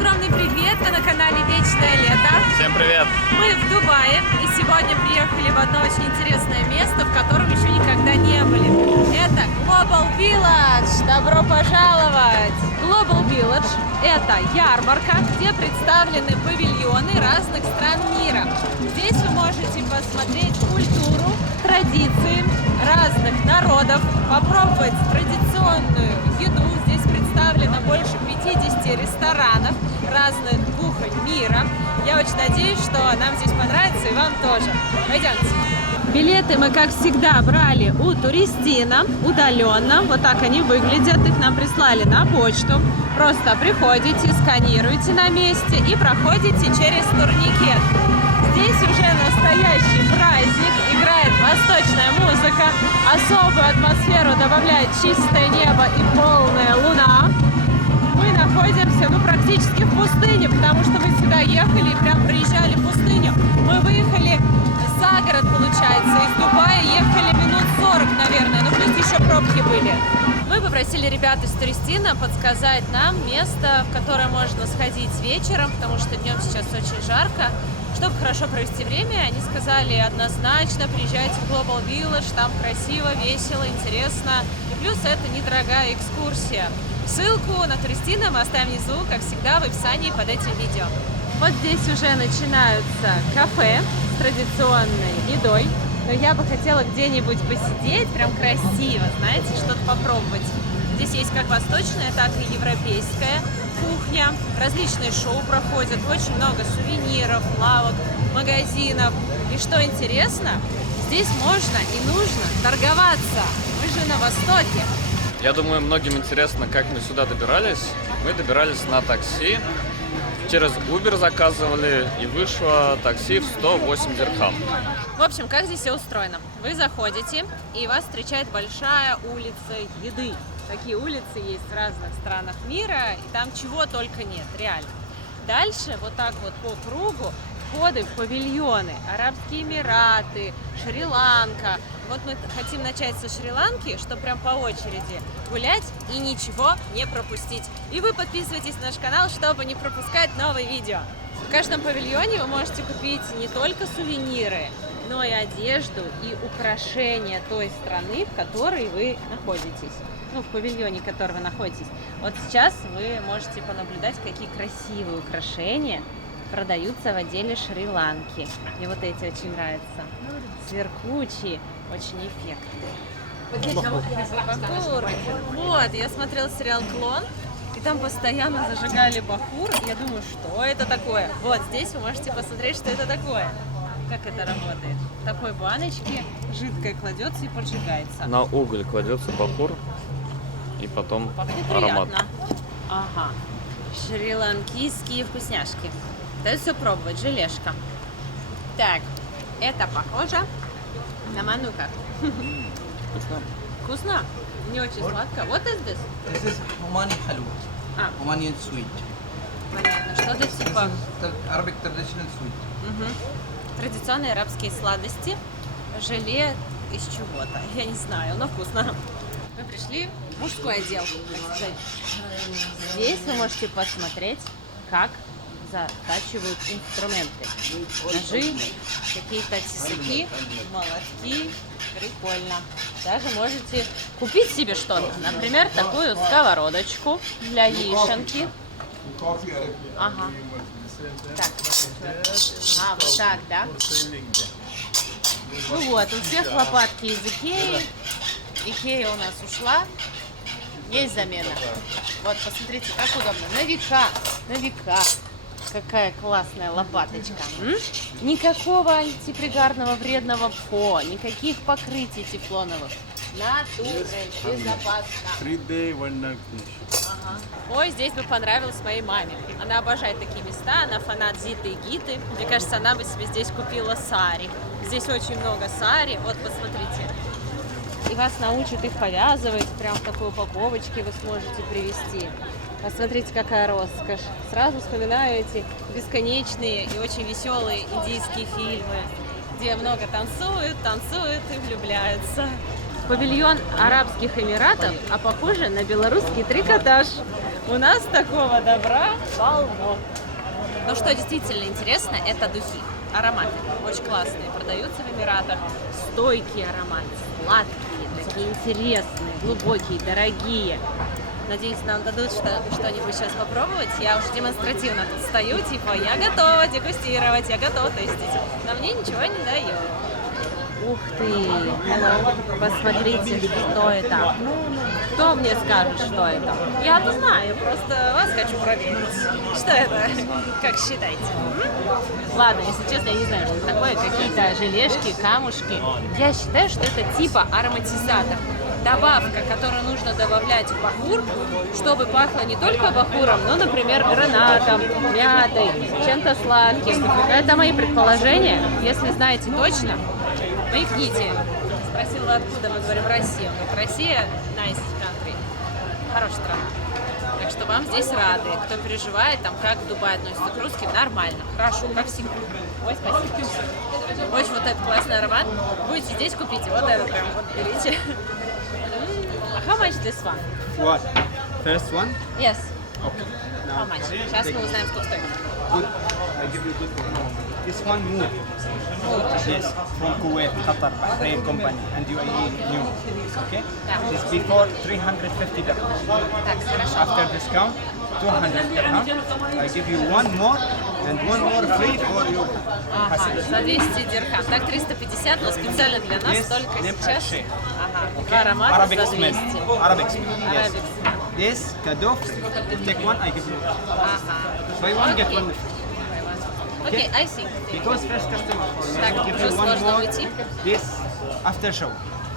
огромный привет! Вы на канале Вечное Лето. Всем привет! Мы в Дубае и сегодня приехали в одно очень интересное место, в котором еще никогда не были. Это Global Village. Добро пожаловать! Global Village – это ярмарка, где представлены павильоны разных стран мира. Здесь вы можете посмотреть культуру, традиции разных народов, попробовать традиционную еду. Здесь представлено больше 50 ресторанов разных кухонь мира. Я очень надеюсь, что нам здесь понравится и вам тоже. Пойдемте. Билеты мы, как всегда, брали у Туристина удаленно. Вот так они выглядят. Их нам прислали на почту. Просто приходите, сканируете на месте и проходите через турникет. Здесь уже настоящий праздник. Играет восточная музыка. Особую атмосферу добавляет чистое небо и полная луна. Мы находимся, практически в пустыне, потому что мы сюда ехали и прям проезжали пустыню. Мы выехали за город, получается, из Дубая, ехали минут 40, наверное, плюс еще пробки были. Мы попросили ребят из Туристина подсказать нам место, в которое можно сходить вечером, потому что днем сейчас очень жарко. Чтобы хорошо провести время, они сказали однозначно приезжайте в Global Village, там красиво, весело, интересно. И плюс это недорогая экскурсия. Ссылку на Туристина мы оставим внизу, как всегда, в описании под этим видео. Вот здесь уже начинаются кафе с традиционной едой. Но я бы хотела где-нибудь посидеть, прям красиво, знаете, что-то попробовать. Здесь есть как восточная, так и европейская кухня. Различные шоу проходят, очень много сувениров, лавок, магазинов. И что интересно, здесь можно и нужно торговаться. Мы же на Востоке. Я думаю, многим интересно, как мы сюда добирались. Мы добирались на такси, через Uber заказывали, и вышло такси в 108 дирхам. В общем, как здесь все устроено? Вы заходите, и вас встречает большая улица еды. Такие улицы есть в разных странах мира, и там чего только нет, реально. Дальше вот так вот по кругу входы в павильоны. Арабские Эмираты, Шри-Ланка. Вот мы хотим начать со Шри-Ланки, чтобы прям по очереди гулять и ничего не пропустить. И вы подписывайтесь на наш канал, чтобы не пропускать новые видео. В каждом павильоне вы можете купить не только сувениры, но и одежду и украшения той страны, в которой вы находитесь. В павильоне, в котором вы находитесь. Вот сейчас вы можете понаблюдать, какие красивые украшения продаются в отделе Шри-Ланки. Мне вот эти очень нравятся. Сверкучие, очень эффектные. Бахур. Вот, я смотрела сериал «Клон», и там постоянно зажигали бахур. Я думаю, что это такое? Вот здесь вы можете посмотреть, что это такое. Как это работает? В такой баночке жидкое кладется и поджигается. На уголь кладется бахур, и потом пахнет аромат. Приятно. Ага. Шри-ланкийские вкусняшки. Дают все пробовать. Желешка. Так, это похоже на манука. Вкусно? Вкусно? Не очень сладко. What is this? This is Omani halwa. Omani sweet. Понятно. Что-то типа Arabic traditional sweet. традиционные арабские сладости. Желе из чего-то. Я не знаю, но вкусно. Мы пришли в мужской отдел. Здесь вы можете посмотреть, как затачивают инструменты. Ножи, какие-то тесаки, молотки. Прикольно. Даже можете купить себе что-то. Например, такую сковородочку для яишенки. Ага. Так. Вот так, да? Вот, у всех лопатки из Икеи. Икея у нас ушла. Есть замена. Вот, посмотрите, как удобно. На века. На века. Какая классная лопаточка. Никакого антипригарного вредного ПФО. Никаких покрытий тефлоновых. Натурально, безопасно. 3 day, 1 night finish. Ага. Ой, здесь бы понравилось моей маме. Она обожает такие места, она фанат Зиты и Гиты. Мне кажется, она бы себе здесь купила сари. Здесь очень много сари. Вот, посмотрите. И вас научат их повязывать. Прям в такой упаковочке вы сможете привезти. Посмотрите, какая роскошь. Сразу вспоминаю эти бесконечные и очень веселые индийские фильмы, где много танцуют и влюбляются. павильон Арабских Эмиратов, а похоже на белорусский трикотаж. У нас такого добра полно. Но что действительно интересно, это духи, ароматы. Очень классные, продаются в Эмиратах. Стойкие ароматы, сладкие, такие интересные, глубокие, дорогие. Надеюсь, нам дадут что-нибудь сейчас попробовать. Я уже демонстративно тут стою, типа, я готова дегустировать, я готова тестить. Но мне ничего не дает. Ух ты! Hello. Посмотрите, что это. Кто мне скажет, что это? Я-то знаю, просто вас хочу проверить. Что это? Как считаете? Ладно, если честно, я не знаю, что это такое. Какие-то желешки, камушки. Я считаю, что это типа ароматизатор. Добавка, которую нужно добавлять в бахур, чтобы пахло не только бахуром, но, например, гранатом, мятой, чем-то сладким. Это мои предположения. Если знаете точно, маякните. Спросила, откуда, мы говорим Россия. Он говорит, Россия nice country. Хорошая страна. Так что вам здесь рады. Кто переживает, там, как в Дубае относятся к русским, нормально, хорошо, как всегда. Ой, спасибо. Очень вот этот классный аромат. Будете здесь, купите. Вот этот прям, вот берите. How much this one? What? First one? Yes. Okay. How much? Сейчас мы узнаем, сколько стоит. Good. I give you good one. This one new. Yes, from Kuwait, Qatar, Bahrain company, and UAE new. Okay? Yeah. It's before 350 dirhams. Так, хорошо. After discount, 200 dirhams. I give you one more and one more free for you. Ага, за 200 дирхам. Так, 350, но специально для нас Yes, только name сейчас. Ashe. Ага, два аромата Arabic за smell. 200. Arabic smell. Yes. Arabic smell. This kado free. Take one, I give you. Ага. Buy one, get Окей. one. Окей, I see. Because first customer for me, Так, I give уже you one сложно more. уйти. This after show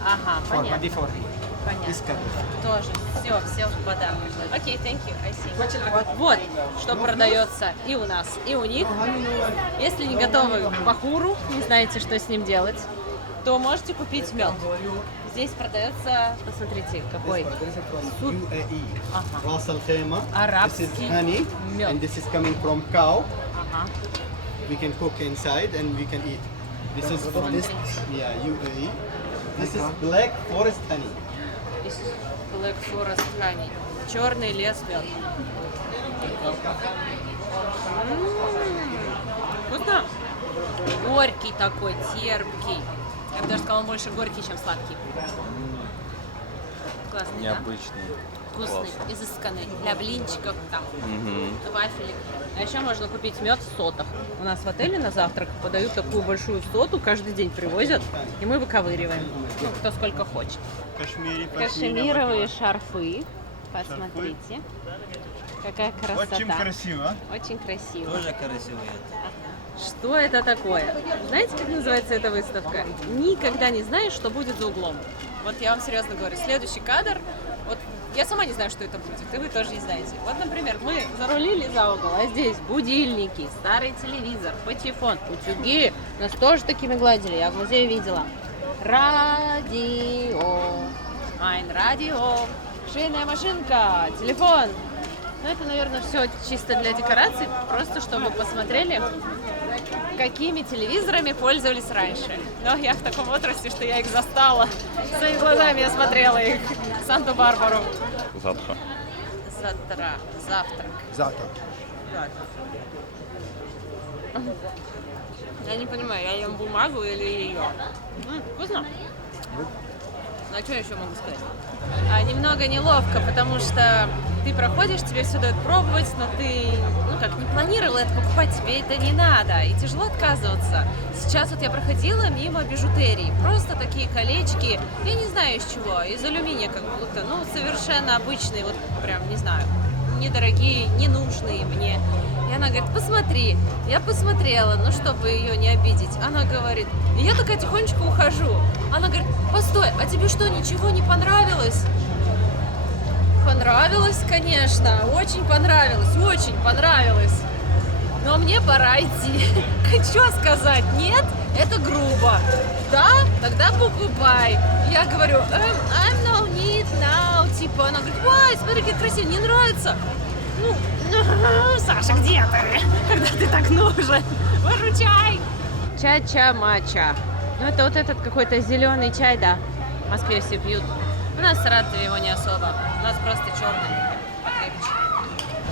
Ага, for понятно. body for you. Понятно. This kado. Тоже. Все в подарок. Окей, thank you, I see. Вот, что продается и у нас, и у них. Если не готовы к бахуру, не знаете, что с ним делать, то можете купить мед. Здесь продается, посмотрите, какой UAE. Ага. Ras Al Khaimah. This is арабский honey, мед. and this is coming from cow. Ага. We can cook inside and we can eat. This is from this, yeah, UAE. This is black forest honey. Из Black Forest Honey. Черный лес мед. Вкусно? Горький такой, терпкий. Я бы даже сказала, он больше горький, чем сладкий. Классный, Необычный. да? Вкусный, изысканный. Для блинчиков, там, вафелек. А еще можно купить мед в сотах. У нас в отеле на завтрак подают такую большую соту, каждый день привозят, и мы выковыриваем. Ну, кто сколько хочет. Кашемировые шарфы. Посмотрите. Какая красота. Очень красиво. Очень красиво. Тоже красивый. Что это такое? Знаете, как называется эта выставка? Никогда не знаешь, что будет за углом. Вот я вам серьезно говорю. Следующий кадр. Вот я сама не знаю, что это будет, и вы тоже не знаете. Вот, например, мы зарулили за угол, а здесь будильники, старый телевизор, патефон, утюги. Нас тоже такими гладили, я в музее видела. Радио, айн радио, швейная машинка, телефон. Ну, это, наверное, все чисто для декораций, просто чтобы посмотрели, какими телевизорами пользовались раньше. Но я в таком возрасте, что я их застала. Своими глазами я смотрела их. Санту-Барбару. Завтра. Завтрак. Завтра. Я не понимаю, я ем бумагу или ее. Вкусно? Ну, а что я еще могу сказать? Немного неловко, потому что ты проходишь, тебе все дают пробовать, но ты, не планировала это покупать, тебе это не надо, и тяжело отказываться. Сейчас вот я проходила мимо бижутерии, просто такие колечки, я не знаю из чего, из алюминия как будто, совершенно обычные, вот прям, не знаю, недорогие, ненужные мне. И она говорит, посмотри. Я посмотрела, чтобы ее не обидеть. Она говорит, и я такая тихонечко ухожу. Она говорит, постой, а тебе что, ничего не понравилось? Понравилось, конечно, очень понравилось. Но мне пора идти. Что сказать? Нет, это грубо. Да? Тогда покупай. Я говорю, I'm no need now. Типа, она говорит, ой, смотри, как красиво, не нравится? Саша, где ты? Когда ты так нужен? Выручай! Ча-ча-мача. Это вот этот какой-то зеленый чай, да. Москве все пьют. У нас в Саратове его не особо. У нас просто черный.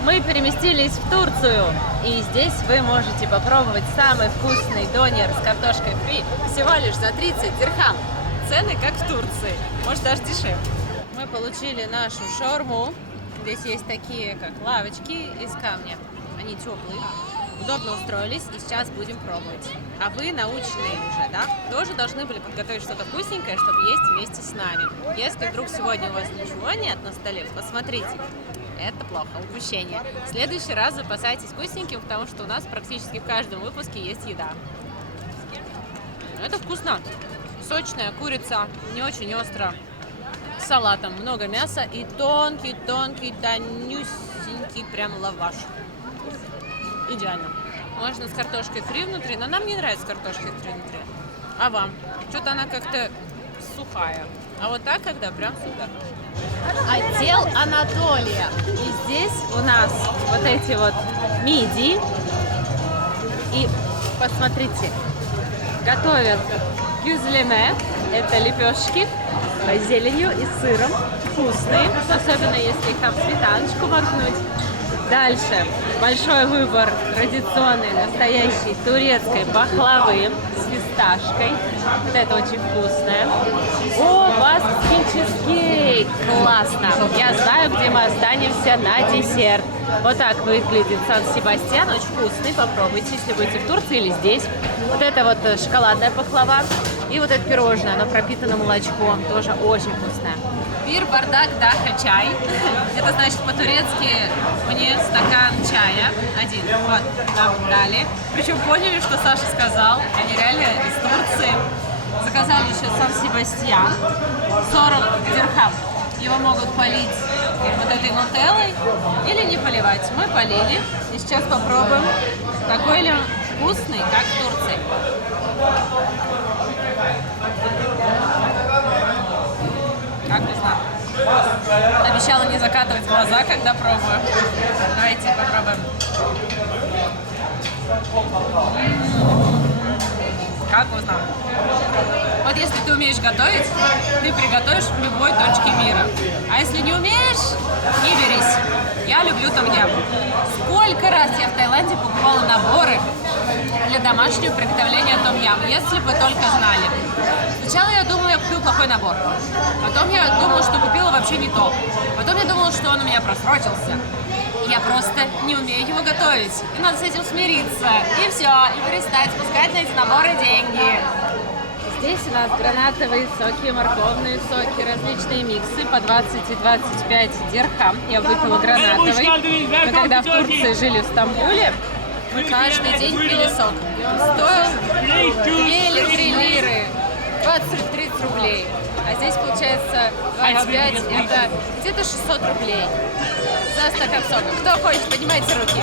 Мы переместились в Турцию, и здесь вы можете попробовать самый вкусный донер с картошкой фри всего лишь за 30 дирхам. Цены как в Турции, может даже дешевле. Мы получили нашу шаурму. Здесь есть такие, как лавочки из камня. Они теплые, удобно устроились, и сейчас будем пробовать. А вы, научные уже, да, тоже должны были подготовить что-то вкусненькое, чтобы есть вместе с нами. Если вдруг сегодня у вас ничего нет на столе, посмотрите. Это плохо, упущение. В следующий раз запасайтесь вкусненьким, потому что у нас практически в каждом выпуске есть еда. Это вкусно. Сочная курица, не очень остро. С салатом, много мяса и тонкий-тонкий, тонюсенький прям лаваш. Идеально. Можно с картошкой фри внутри, но нам не нравится картошка фри внутри. А вам? Что-то она как-то сухая. А вот так, когда прям супер. Отдел Анатолия. И здесь у нас вот эти вот мидии. И посмотрите, готовят кюзлеме. Это лепешки с зеленью и сыром. Вкусные, особенно если их там в сметаночку макнуть. Дальше большой выбор традиционной, настоящей турецкой бахлавы с фисташкой. Вот это очень вкусное. О, баскский чизкейк! Классно! Я знаю, где мы останемся на десерт. Вот так выглядит Сан-Себастьян. Очень вкусный. Попробуйте, если будете в Турции или здесь. Вот это вот шоколадная бахлава. И вот это пирожное, оно пропитано молочком. Тоже очень вкусное. Пир, бардак, даха, чай. Это значит по-турецки мне стакан чая один. Вот, нам дали. Причем поняли, что Саша сказал. Они реально из Турции. Заказали еще Сан-Себастьян. 40 дирхам. Его могут полить вот этой нутеллой или не поливать. Мы полили. И сейчас попробуем, такой ли он вкусный, как в Турции. Как вкусно. Обещала не закатывать глаза, когда пробую. Давайте попробуем. Как вкусно. Вот если ты умеешь готовить, ты приготовишь в любой точке мира. А если не умеешь, не берись. Я люблю том-ям. Сколько раз я в Таиланде покупала наборы для домашнего приготовления том-ям, если бы только знали. Сначала я думала, я купила плохой набор. Потом я думала, что купила вообще не то. Потом я думала, что он у меня просрочился. Я просто не умею его готовить. И надо с этим смириться. И все. И перестать спускать на эти наборы деньги. Здесь у нас гранатовые соки, морковные соки, различные миксы по 20 и 25 дирхам. Я выпила гранатовый. Мы когда в Турции жили в Стамбуле, мы каждый день пили сок. И он стоил 2 или 3 лиры, 20-30 рублей. А здесь получается 25, это где-то 600 рублей за стакан сока. Кто хочет, поднимайте руки.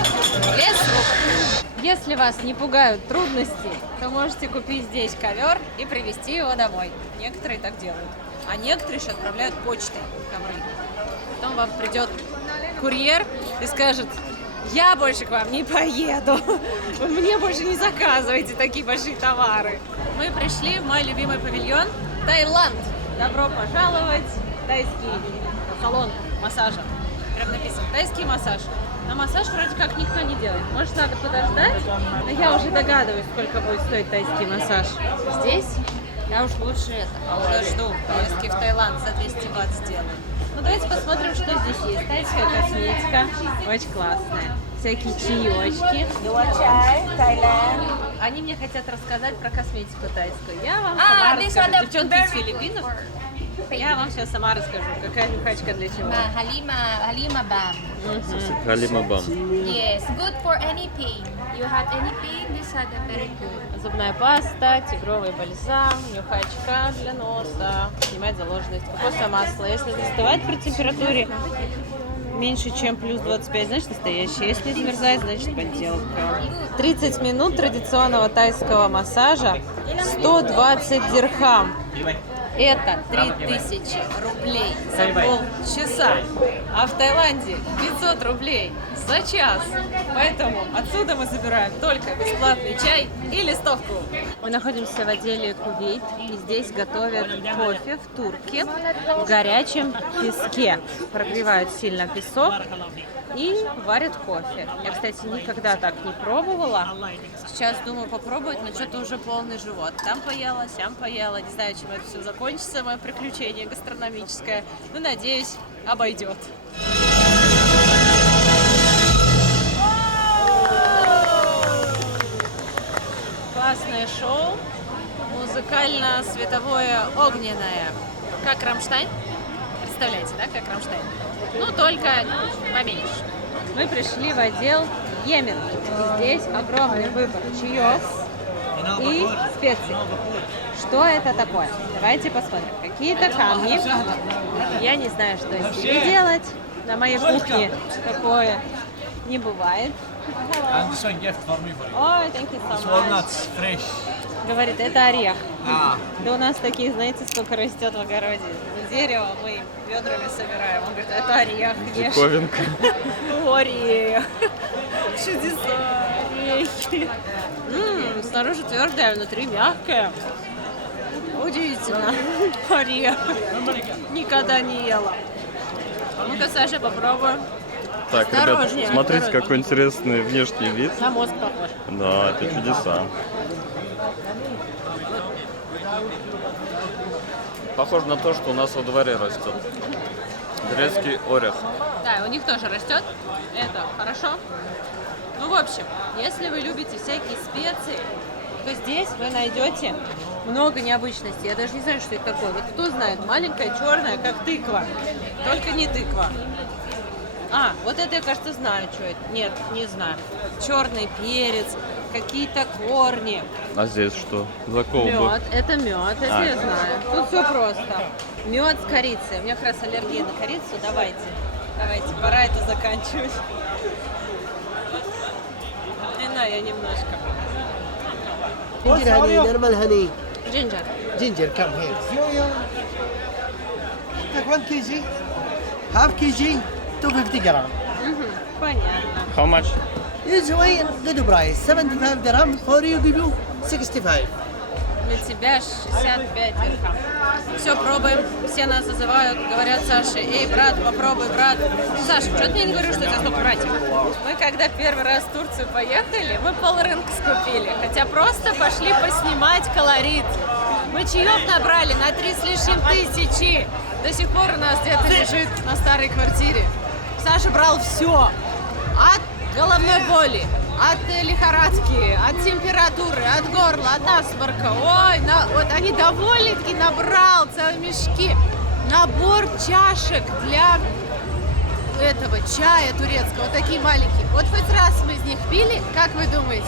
Лес рук. Если вас не пугают трудности, то можете купить здесь ковер и привезти его домой. Некоторые так делают. А некоторые еще отправляют почтой ковры. Потом вам придет курьер и скажет: я больше к вам не поеду. Вы мне больше не заказывайте такие большие товары. Мы пришли в мой любимый павильон Таиланд. Добро пожаловать в тайский салон массажа. Прям написано тайский массаж. Но массаж вроде как никто не делает. Может, надо подождать? Но я уже догадываюсь, сколько будет стоить тайский массаж. Здесь я уж лучше подожду поездки в Таиланд за 200 бат сделаю. Ну, давайте посмотрим, что здесь есть. Тайская косметика. Очень классная. Всякие чаечки. Чай, Таиланд. Они мне хотят рассказать про косметику тайскую. Я вам сама расскажу. Девчонки из Филиппинов. Я вам сейчас сама расскажу, какая нюхачка для чего. Halima balm. Халимабам. Yes, good for any pain. You have any pain, this had a very good. Зубная паста, тигровый бальзам, нюхачка для носа, снимать заложенность. Кокосовое масло. Если застывает при температуре меньше, чем плюс 25, значит настоящее. Если замерзает, значит подделка. 30 минут традиционного тайского массажа, 120 дирхам. Это 3000 рублей за полчаса. А в Таиланде 500 рублей за час. Поэтому отсюда мы забираем только бесплатный чай и листовку. Мы находимся в отделе Кувейт, и здесь готовят кофе в турке в горячем песке. Прогревают сильно песок и варят кофе. Я, кстати, никогда так не пробовала. Сейчас думаю попробовать, но что-то уже полный живот. Там поела, сям поела. Не знаю, чем это все закончится, мое приключение гастрономическое. Но, надеюсь, обойдет. Классное шоу. Музыкально-световое огненное. Как Рамштайн? Представляете, да, как Рамштайн? Ну, только поменьше. Мы пришли в отдел Йемен. И здесь огромный выбор чаев и специй. Что это такое? Давайте посмотрим. Какие-то камни. Я не знаю, что с ними делать. На моей кухне такое не бывает. And this one gift for me for you. Ой, thank you so It's much. walnuts, fresh. Говорит, это орех. Ah. Да у нас такие, знаете, сколько растет в огороде. Дерево мы ведрами собираем. Он говорит, это орех. Ешь. Диковинка. Орех. Чудеса. Орехи. Снаружи твердое, внутри мягкое. Удивительно. Орех. Никогда не ела. Ну-ка, Саша, попробуем. Так, ребят, Осторожнее, смотрите, осторожнее. какой интересный внешний вид. На мозг похож. Да, это чудеса. Похоже на то, что у нас во дворе растет. Грецкий орех. Да, у них тоже растет. Это хорошо. Ну, в общем, если вы любите всякие специи, то здесь вы найдете много необычностей. Я даже не знаю, что это такое. Вот кто знает, маленькая, черная, как тыква. Только не тыква. А, вот это я, кажется, знаю, что это. Нет, не знаю. Черный перец, какие-то корни. А здесь что? За колбы. Мед, это мед, это А. я знаю. Тут все просто. Мед с корицей. У меня как раз аллергия на корицу. Давайте, пора это заканчивать. Вина я немножко. Ginger honey, normal honey. Джинджер. Ginger, come here. Take 1 kg, half kg, 250 gram. Понятно. How much? Usually good price, 75 dirham. For you, give you 65. Для тебя 65 дирхам. Все, пробуем. Все нас зазывают, говорят Саше, эй, брат, попробуй, брат. Саша, что ты мне не говоришь, что у тебя столько братьев? Мы когда первый раз в Турцию поехали, мы полрынка скупили. Хотя просто пошли поснимать колорит. Мы чаев набрали на 3 с лишним тысячи. До сих пор у нас где-то лежит на старой квартире. Саша брал все. От головной боли, от лихорадки, от температуры, от горла, от насморка. Ой, вот они довольны-таки, набрал целые мешки. Набор чашек для этого чая турецкого, вот такие маленькие. Вот хоть раз мы из них пили, как вы думаете?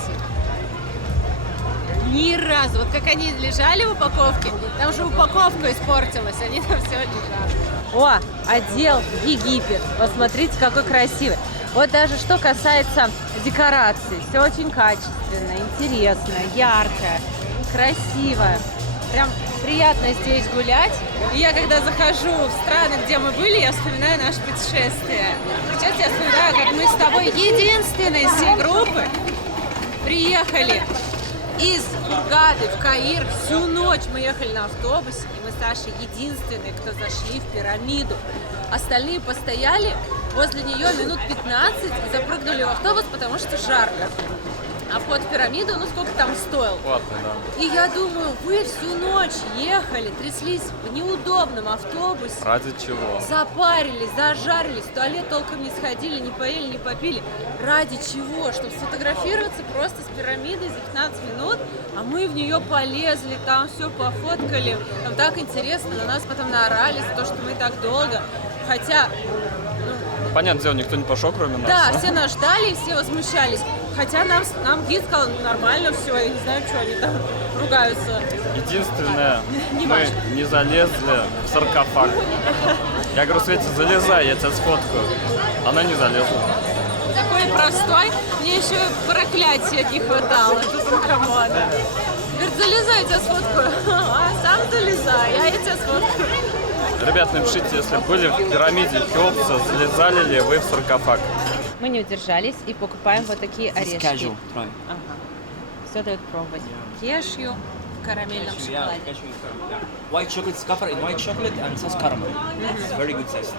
Ни разу. Вот как они лежали в упаковке, там же упаковка испортилась, они там все лежали. О, отдел Египет. Посмотрите, какой красивый. Вот даже что касается декораций, все очень качественно, интересно, яркое, красиво. Прям приятно здесь гулять. И я когда захожу в страны, где мы были, я вспоминаю наше путешествие. Сейчас я вспоминаю, как мы с тобой единственные из всей группы приехали из Хургады в Каир. Всю ночь мы ехали на автобусе, и мы с Сашей единственные, кто зашли в пирамиду. Остальные постояли возле нее минут 15 и запрыгнули в автобус, потому что жарко. А вход в пирамиду, ну сколько там стоил? Платный, да. И я думаю, вы всю ночь ехали, тряслись в неудобном автобусе. Ради чего? Запарились, зажарились, в туалет толком не сходили, не поели, не попили. Ради чего? Чтобы сфотографироваться просто с пирамидой за 15 минут, а мы в нее полезли, там все пофоткали. Там так интересно, на нас потом наорали за то, что мы так долго. Хотя... Понятное дело, никто не пошел, кроме нас. Да, все нас ждали, все возмущались. Хотя нам гид сказал, нормально все, я не знаю, что они там ругаются. Единственное, Не мы важно. не залезли в саркофаг. Я говорю, Свете, залезай, я тебя сфоткаю. Она не залезла. Такой простой, мне еще проклятия не хватало. Тутанхамона. Говорит, залезай, я тебя сфоткаю. А сам залезай, а я тебя сфоткаю. Ребят, напишите, если были в пирамиде Хеопса, залезали ли вы в саркофаг? Мы не удержались и покупаем вот такие This орешки. casual, try. Ага. Все дают пробовать. Кешью в карамельном Yeah, шоколаде. cashew is caramel, yeah. White chocolate is covered in white chocolate and sauce caramel. It's very good taste.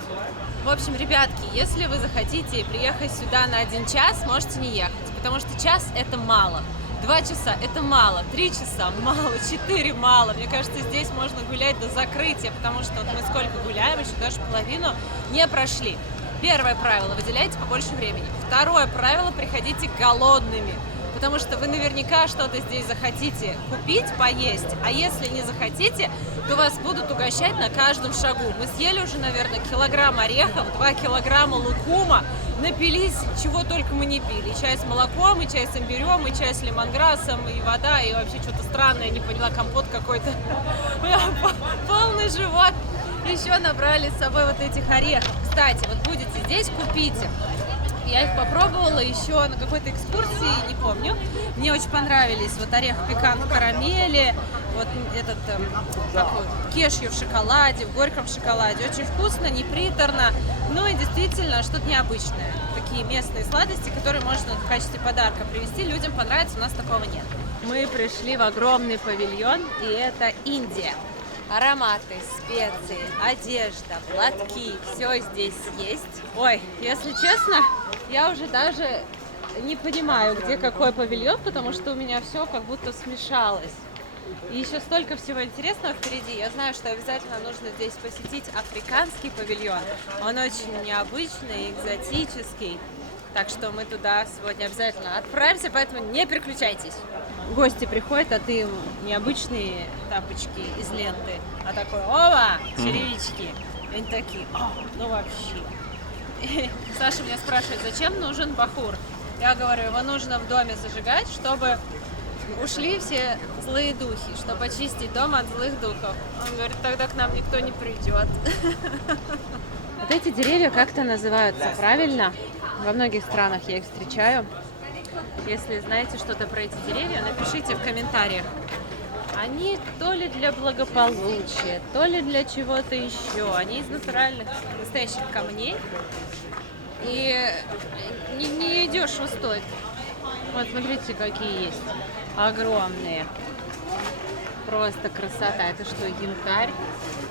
В общем, ребятки, если вы захотите приехать сюда на 1 час, можете не ехать, потому что час это мало. 2 часа это мало, 3 часа мало, 4 мало. Мне кажется, здесь можно гулять до закрытия, потому что вот мы сколько гуляем, еще даже половину не прошли. Первое правило – выделяйте побольше времени. Второе правило – приходите голодными, потому что вы наверняка что-то здесь захотите купить, поесть, а если не захотите, то вас будут угощать на каждом шагу. Мы съели уже, наверное, килограмм орехов, 2 килограмма лукума, напились, чего только мы не пили. И чай с молоком, и чай с имбирем, и чай с лемонграссом, и вода, и вообще что-то странное, не поняла, компот какой-то. У меня полный живот. Еще набрали с собой вот этих орехов. Кстати, вот будете здесь, купите. Я их попробовала еще на какой-то экскурсии, не помню. Мне очень понравились вот орех пекан в карамели, вот этот такой, кешью в шоколаде, в горьком шоколаде. Очень вкусно, не приторно, ну и действительно что-то необычное. Такие местные сладости, которые можно в качестве подарка привезти, людям понравится, у нас такого нет. Мы пришли в огромный павильон, и это Индия. Ароматы, специи, одежда, платки, все здесь есть. Ой, если честно, я уже даже не понимаю, где какой павильон, потому что у меня все как будто смешалось. И еще столько всего интересного впереди. Я знаю, что обязательно нужно здесь посетить африканский павильон. Он очень необычный, экзотический. Так что мы туда сегодня обязательно отправимся, поэтому не переключайтесь. Гости приходят, а ты им необычные тапочки из ленты, а такой, ова, черевички. И они такие, ну вообще. И Саша меня спрашивает, зачем нужен бахур? Я говорю, его нужно в доме зажигать, чтобы ушли все злые духи, чтобы очистить дом от злых духов. Он говорит, тогда к нам никто не придет. Вот эти деревья как-то называются правильно. Во многих странах я их встречаю. Если знаете что-то про эти деревья, напишите в комментариях. Они то ли для благополучия, то ли для чего-то еще. Они из натуральных, настоящих камней. И не дешево стоит. Вот смотрите, какие есть. Огромные. Просто красота. Это что, янтарь?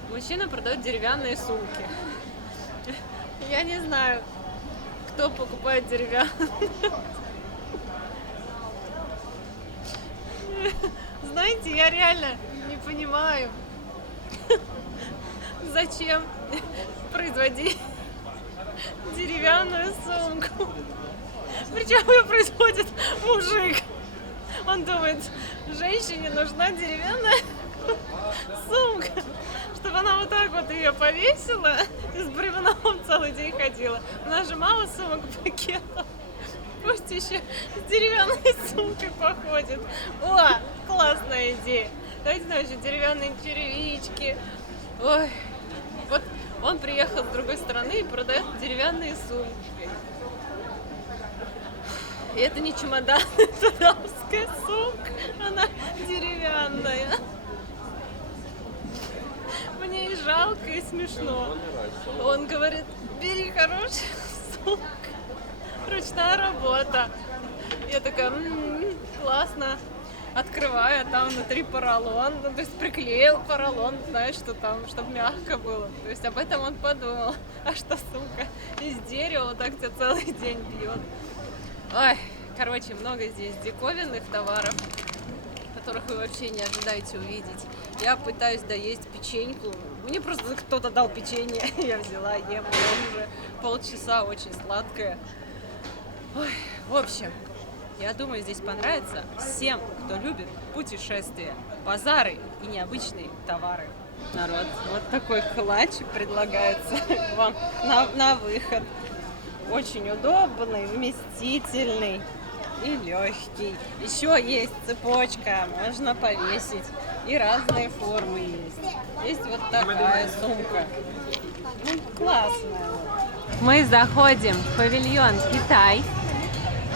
Мужчина продает деревянные сумки. Я не знаю, кто покупает деревянные. Знаете, я реально не понимаю, зачем производить деревянную сумку. Причем ее производит мужик. Он думает, женщине нужна деревянная сумка, чтобы она вот так вот ее повесила и с бревном целый день ходила. У нас же мало сумок-пакетов. Пусть еще с деревянной сумкой походит. О, классная идея. Давайте нам еще деревянные черевички. Ой, вот он приехал с другой стороны и продает деревянные сумки. И это не чемодан, это дамская сумка. Она деревянная. Мне и жалко, и смешно. Он говорит, бери хорошую сумку. Ручная работа. Я такая, классно. Открываю, а там внутри поролон. Ну, то есть приклеил поролон, знаешь, что там, чтобы мягко было. То есть об этом он подумал. А что сумка из дерева вот так тебя целый день бьет. Ой, короче, много здесь диковинных товаров, которых вы вообще не ожидаете увидеть. Я пытаюсь доесть печеньку. Мне просто кто-то дал печенье. Я взяла, ем уже полчаса, очень сладкое. Ой, в общем, я думаю, здесь понравится всем, кто любит путешествия, базары и необычные товары. Народ, вот такой клатч предлагается вам на выход. Очень удобный, вместительный и легкий. Еще есть цепочка, можно повесить. И разные формы есть. Есть вот такая сумка. Ну, классная. Мы заходим в павильон Китай.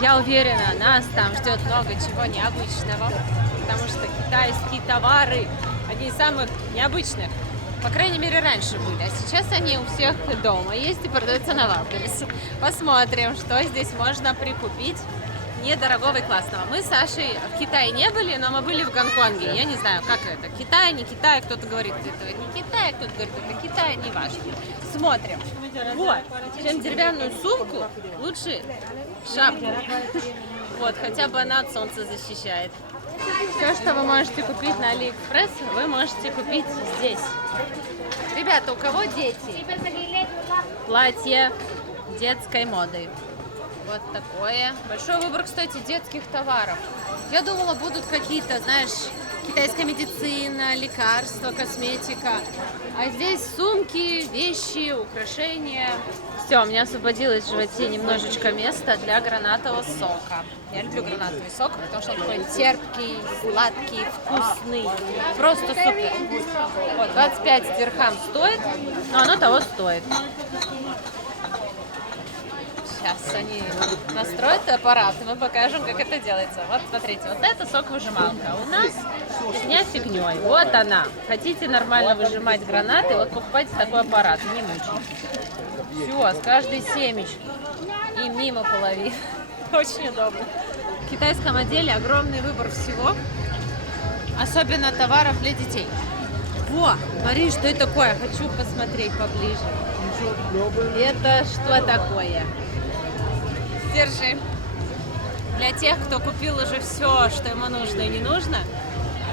Я уверена, нас там ждет много чего необычного, потому что китайские товары одни из самых необычных По крайней мере, раньше были. А сейчас они у всех дома есть и продаются на Wildberries. Посмотрим, что здесь можно прикупить недорогого и классного. Мы с Сашей в Китае не были, но мы были в Гонконге. Я не знаю, как это. Китай, не Китай. Кто-то говорит, это не Китай, кто-то говорит, это Китай. Не важно. Смотрим. Вот. Чем деревянную сумку, лучше шапку. Вот, хотя бы она от солнца защищает. Все, что вы можете купить на AliExpress, вы можете купить здесь. Ребята, у кого дети? Платье детской моды. Вот такое. Большой выбор, кстати, детских товаров. Я думала, будут какие-то, знаешь, китайская медицина, лекарства, косметика. А здесь сумки, вещи, украшения. Все, у меня освободилось в животе немножечко места для гранатового сока. Я люблю гранатовый сок, потому что он такой терпкий, сладкий, вкусный. Просто супер. Вот, 25 дирхам стоит, но оно того стоит. Сейчас они настроят аппарат, и мы покажем, как это делается. Вот, смотрите, вот это соковыжималка. У нас фигня фигней. Вот она. Хотите нормально выжимать гранаты, вот покупайте такой аппарат, не мучайтесь. Все, с каждой семечки. И мимо половины. Очень удобно. В китайском отделе огромный выбор всего, особенно товаров для детей. Во, смотри, что это такое? Хочу посмотреть поближе. Это что такое? Держи. Для тех, кто купил уже все, что ему нужно и не нужно,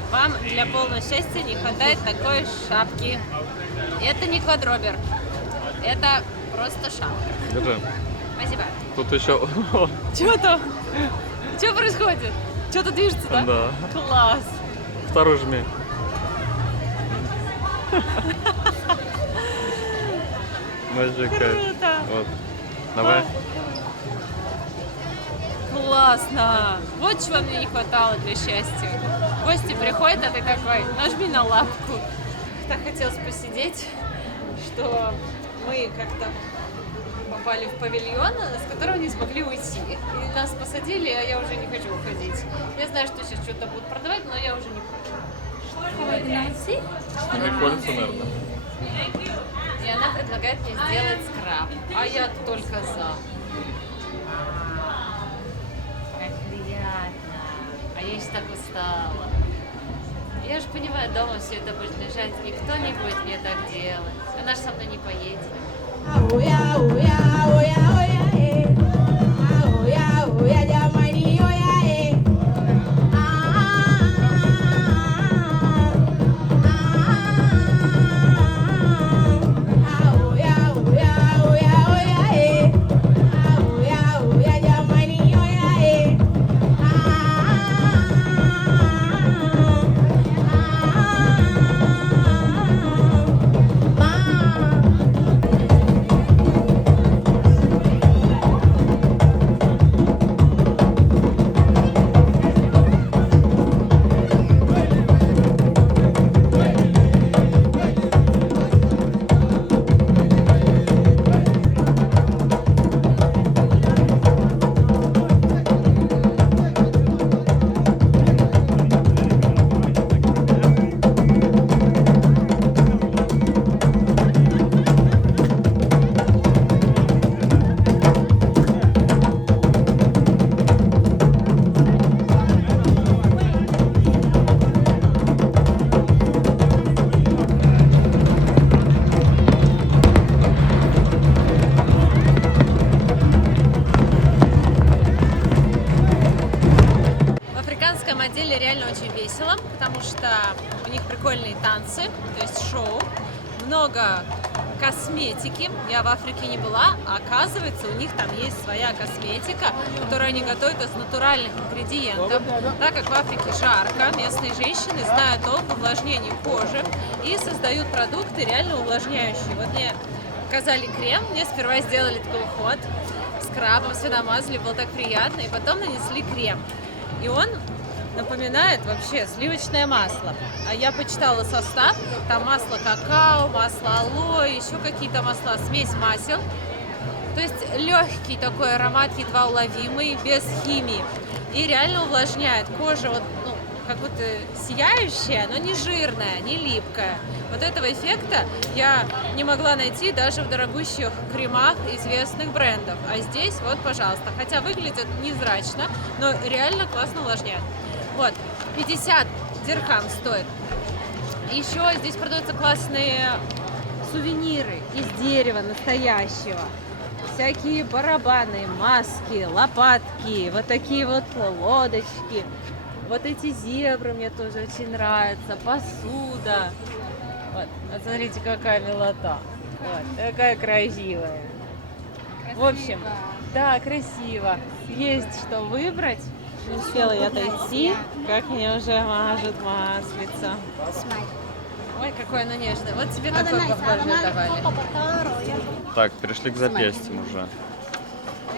вам для полного счастья не хватает такой шапки. Это не квадробер, это просто шапка. Держи. Спасибо. Тут еще... Что там? Что происходит? Что-то движется, да? Да. Класс. Второй жми. Круто. Вот. Давай. Классно! Вот чего мне не хватало для счастья. Гости приходят, а ты такой, нажми на лапку. Так хотелось посидеть, что мы как-то попали в павильон, с которого не смогли уйти. И нас посадили, а я уже не хочу уходить. Я знаю, что сейчас что-то будут продавать, но я уже не хочу. Не колется, наверное. И она предлагает мне сделать скраб, а я только за. Как приятно. А я еще так устала. Я же понимаю, дома все это будет лежать, никто не будет мне так делать. Она же со мной не поедет. Отделе реально очень весело, потому что у них прикольные танцы, то есть шоу, много косметики. Я в Африке не была, а оказывается, у них там есть своя косметика, которую они готовят из натуральных ингредиентов. Так как в Африке жарко, местные женщины знают толк в увлажнении кожи и создают продукты реально увлажняющие. Вот мне показали крем, мне сперва сделали такой уход, скрабом все намазали, было так приятно, и потом нанесли крем. И он напоминает вообще сливочное масло. А я почитала состав, там масло какао, масло алоэ, еще какие-то масла, смесь масел. То есть легкий такой аромат, едва уловимый, без химии. И реально увлажняет кожу. Вот, как будто сияющая, но не жирная, не липкая. Вот этого эффекта я не могла найти даже в дорогущих кремах известных брендов. А здесь вот, пожалуйста. Хотя выглядит невзрачно, но реально классно увлажняет. Вот, 50 дирхам стоит. Еще здесь продаются классные сувениры из дерева настоящего. Всякие барабаны, маски, лопатки, вот такие вот лодочки. Вот эти зебры мне тоже очень нравятся, посуда. Вот, смотрите, какая милота. Вот, такая красивая. В общем, да, красиво. Есть что выбрать. Не успела я отойти, как мне уже мажут маслица. Ой, какое оно нежное. Вот тебе такое похожее давали. Так, перешли к запястьям уже.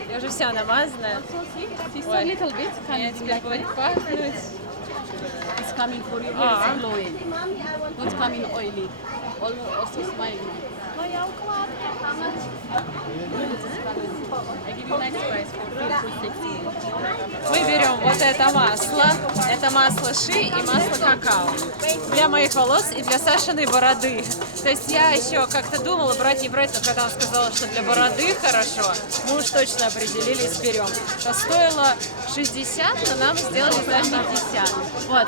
Я уже вся намазанная. Ой, я теперь будет пахнуть. It's coming for you. It's glowing. Not coming oily. Also smiling. I give you next price for 360. Мы берем вот это масло ши и масло какао для моих волос и для Сашиной бороды. То есть я еще как-то думала, брать не брать, но когда он сказал, что для бороды хорошо, мы уж точно определились, берем. Это стоило 60, но нам сделали за 50. Вот,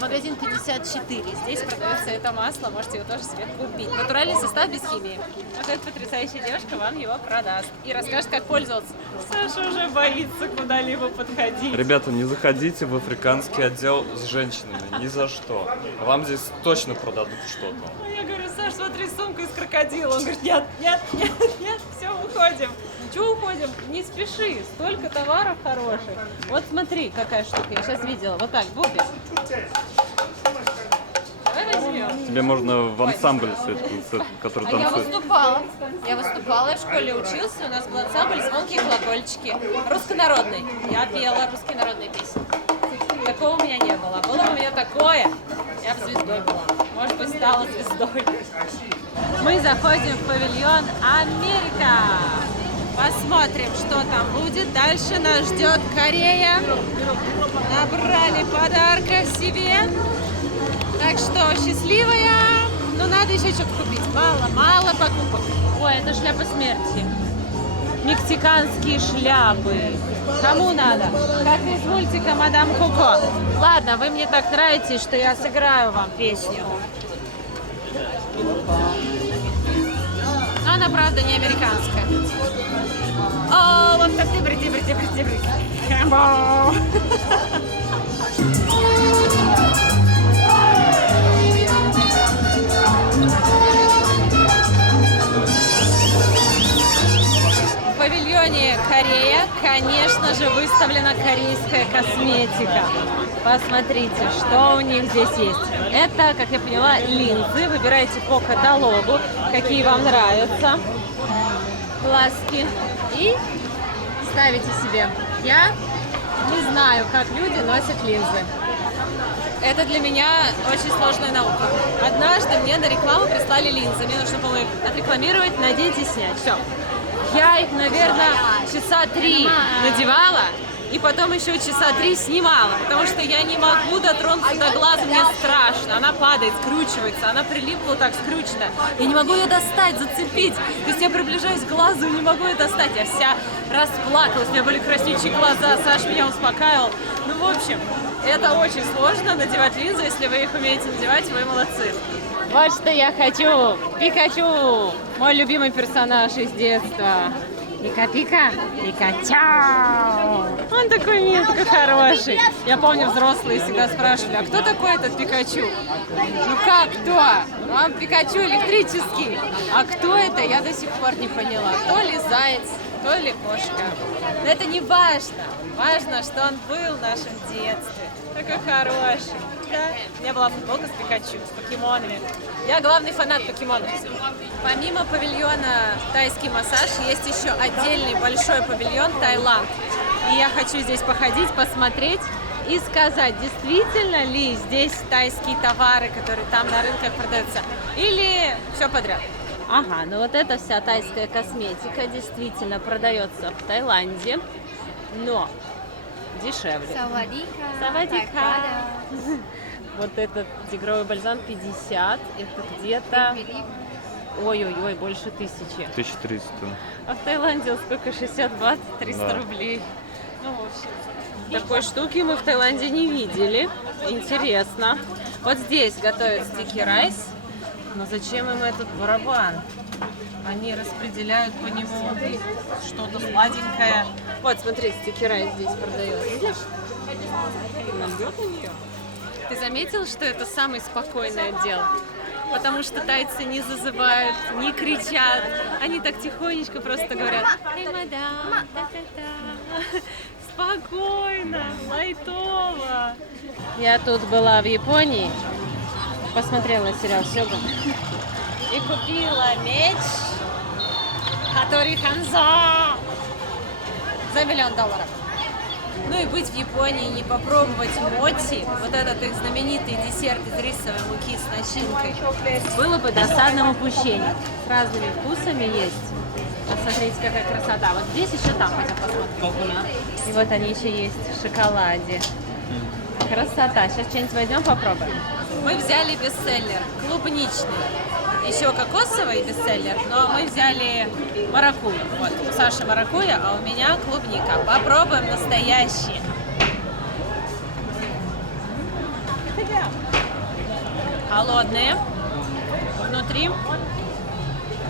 магазин 54. Здесь продается это масло, можете его тоже себе купить. Натуральный состав без химии. Вот эта потрясающая девушка вам его продаст и расскажет, как пользоваться. Саша уже боится куда-либо подходить. Ребята, не заходите в африканский отдел с женщинами, ни за что. Вам здесь точно продадут что-то. Я говорю, Саш, смотри, сумка из крокодила. Он говорит, нет, все, уходим. Чего уходим? Не спеши, столько товаров хороших. Вот смотри, какая штука, я сейчас видела. Вот так, Буби. Давай возьмем. Тебе можно в ансамбль, который А я танцует. выступала, я в школе учился, у нас был ансамбль «Звонкие колокольчики», руссконародный. Я пела русские народные песни. Такого у меня не было. Было у меня такое, я бы звездой была. Может быть, стала звездой. Мы заходим в павильон «Америка». Посмотрим, что там будет. Дальше нас ждет Корея. Набрали подарка себе. Так что счастливая. Но надо еще что-то купить. Мало покупок. Ой, это шляпа смерти. Мексиканские шляпы. Кому надо? Как из мультика «Мадам Коко». Ладно, вы мне так нравитесь, что я сыграю вам песню. Но она, правда, не американская. О, вот так ты приди. В павильоне Корея, конечно же, выставлена корейская косметика. Посмотрите, что у них здесь есть. Это, как я поняла, линзы. Выбирайте по каталогу, какие вам нравятся. Глазки. И ставите себе. Я не знаю, как люди носят линзы. Это для меня очень сложная наука. Однажды мне на рекламу прислали линзы. Мне нужно было их отрекламировать, надеть и снять. Все. Я их, наверное, часа 3 надевала. И потом еще часа 3 снимала, потому что я не могу дотронуться до глаза, мне страшно. Она падает, скручивается, она прилипла так скручена. Я не могу ее достать, зацепить. То есть я приближаюсь к глазу и не могу ее достать. Я вся расплакалась, у меня были краснючие глаза, Саша меня успокаивал. Ну, в общем, это очень сложно надевать линзы, если вы их умеете надевать, вы молодцы. Вот что я хочу. Пикачу, мой любимый персонаж из детства. Пика-пика, Пикачу. Он такой милый, такой хороший. Я помню, взрослые всегда спрашивали, а кто такой этот Пикачу? Ну как, кто? Он Пикачу электрический. А кто это, я до сих пор не поняла. То ли заяц, то ли кошка. Но это не важно. Важно, что он был в нашем детстве. Такой хороший. Да? У меня была футболка с Пикачу, с покемонами. Я главный фанат покемонов. Помимо павильона «Тайский массаж» есть еще отдельный большой павильон «Таиланд». И я хочу здесь походить, посмотреть и сказать, действительно ли здесь тайские товары, которые там на рынках продаются, или все подряд. Ага, ну вот эта вся тайская косметика действительно продается в Таиланде. но дешевле. Савадика. Савадика. Вот этот тигровый бальзам 50, это где-то, ой-ой-ой, больше 1000. 1300. А в Таиланде сколько? 60 бат, 300 Да. рублей. Ну, в общем, такой штуки мы в Таиланде не видели. Интересно. Вот здесь готовят стики-райс. Но зачем им этот барабан? Они распределяют по нему что-то сладенькое. Вот, смотри, стики-райс здесь продается. Видишь? Нальет на нее. Ты заметил, что это самый спокойный отдел? Потому что тайцы не зазывают, не кричат. Они так тихонечко просто говорят: «Эй, мадам, та-та-та». Спокойно, лайтово. Я тут была в Японии, посмотрела сериал «Сёгун» и купила меч, который Ханзо за $1 000 000. Ну и быть в Японии, не попробовать моти, вот этот их знаменитый десерт из рисовой муки с начинкой, было бы досадным упущением. С разными вкусами есть. Посмотрите, какая красота. Вот здесь еще там, хотя посмотрим. И вот они еще есть в шоколаде. Красота. Сейчас что-нибудь возьмем, попробуем. Мы взяли бестселлер клубничный. Еще кокосовый бестселлер, но мы взяли маракуйю. Вот, у Саши маракуйя, а у меня клубника. Попробуем настоящие. Холодные. Внутри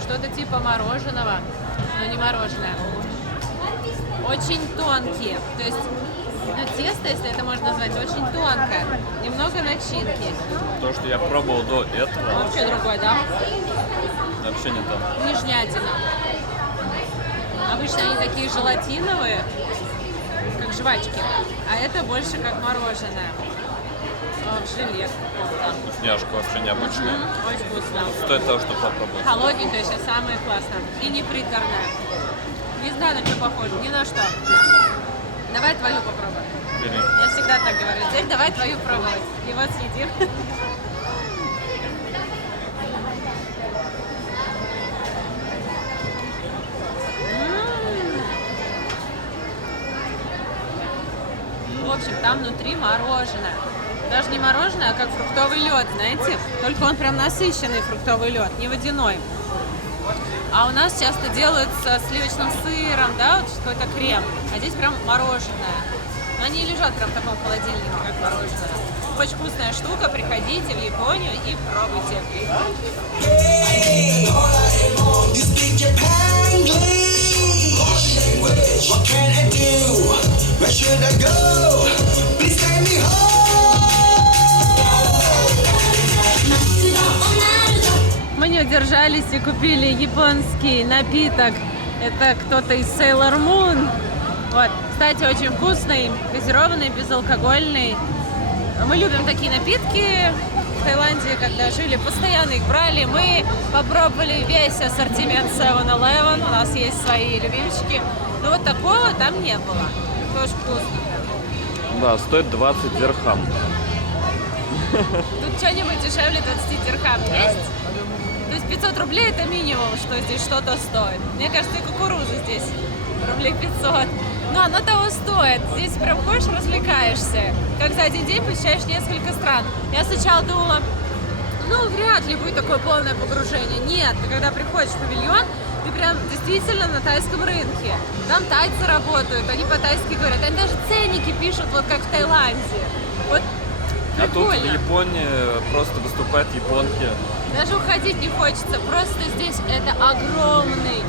что-то типа мороженого, но не мороженое. Очень тонкие. То есть, ну, тесто, если это можно назвать, очень тонкое. Немного начинки. То, что я пробовал до этого, Вообще другой, да? вообще не то. Нежнятина. Обычно они такие желатиновые, как жвачки, а это больше как мороженое. Вот желе какое-то. Вкусняшка вообще необычная. Очень вкусно. Стоит того, чтобы попробовать. Холодненькое сейчас самое классное. И не приторное. Не знаю, на что похоже, ни на что. Давай твою попробуем. Бери. Я всегда так говорю. Теперь давай твою пробовать. И вот съедим. В общем, там внутри мороженое. Даже не мороженое, а как фруктовый лед, знаете? Только он прям насыщенный фруктовый лед, не водяной. А у нас часто делают со сливочным сыром, да, вот какой-то крем. А здесь прям мороженое. Но они лежат прям в таком холодильнике, как мороженое. Очень вкусная штука, приходите в Японию и пробуйте. Мы не удержались и купили японский напиток. Это кто-то из Sailor Moon. Вот. Кстати, очень вкусный, газированный, безалкогольный. Мы любим такие напитки. В Таиланде, когда жили, постоянно их брали. Мы попробовали весь ассортимент 7-Eleven. У нас есть свои любимчики. Но вот такого там не было. Это очень вкусно. Да, стоит 20 дирхам. Тут что-нибудь дешевле 20 дирхам есть? То есть 500 рублей это минимум, что здесь что-то стоит. Мне кажется, и кукуруза здесь рублей 500. Но оно того стоит. Здесь прям ходишь, развлекаешься. Как за один день посещаешь несколько стран. Я сначала думала, ну, вряд ли будет такое полное погружение. Нет, ты когда приходишь в павильон, ты прям действительно на тайском рынке. Там тайцы работают, они по-тайски говорят. Они даже ценники пишут, вот как в Таиланде. Вот А тут в прикольно. Японии просто выступают японки. Даже уходить не хочется. Просто здесь это огромный,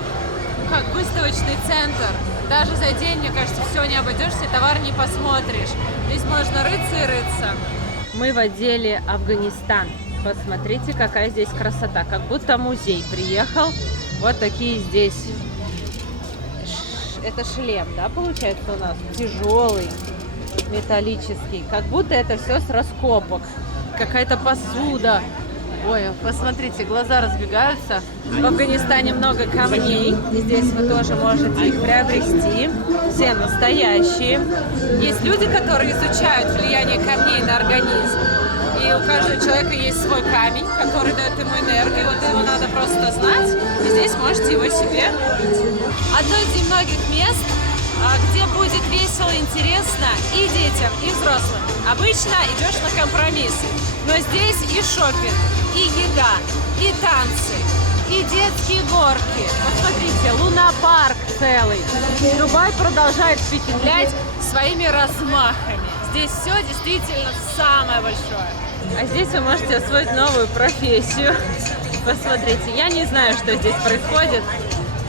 как выставочный центр. Даже за день, мне кажется, все не обойдешься, товар не посмотришь. Здесь можно рыться и рыться. Мы в отделе Афганистан. Посмотрите, какая здесь красота. Как будто музей приехал. Вот такие здесь. Это шлем, да, получается у нас? Тяжелый, металлический. Как будто это все с раскопок. Какая-то посуда. Ой, посмотрите, глаза разбегаются. В Афганистане много камней. И здесь вы тоже можете их приобрести. Все настоящие. Есть люди, которые изучают влияние камней на организм. И у каждого человека есть свой камень, который дает ему энергию. Вот его надо просто знать. И здесь можете его себе купить. Одно из немногих мест, где будет весело, интересно и детям, и взрослым. Обычно идешь на компромисс, но здесь и шопинг, и еда, и танцы, и детские горки. Посмотрите, лунопарк целый. Дубай продолжает впечатлять своими размахами. Здесь все действительно самое большое. А здесь вы можете освоить новую профессию. Посмотрите, я не знаю, что здесь происходит,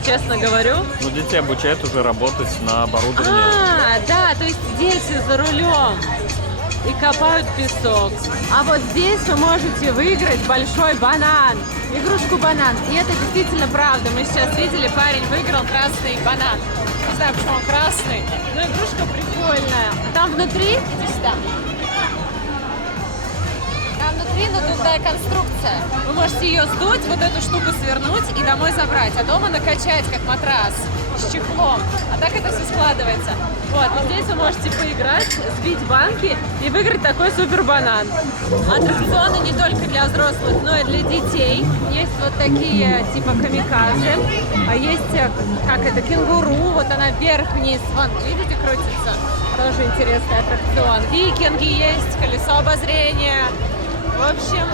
честно говорю. Ну, детей обучают уже работать на оборудовании. Да, то есть дети за рулем и копают песок. А вот здесь вы можете выиграть большой банан, игрушку банан. И это действительно правда. Мы сейчас видели, парень выиграл красный банан. Не знаю, почему он красный, но игрушка прикольная. Там внутри, иди сюда. Там внутри надувная конструкция. Вы можете ее сдуть, вот эту штуку свернуть и домой забрать, а дома накачать, как матрас, с чехлом. А так это все складывается. Вот, и здесь вы можете поиграть, сбить банки и выиграть такой супер банан. Аттракционы не только для взрослых, но и для детей. Есть вот такие типа камикадзе, а есть, как это, кенгуру, вот она вверх-вниз, вон, видите, крутится. Тоже интересный аттракцион. Викинги есть, колесо обозрения. В общем,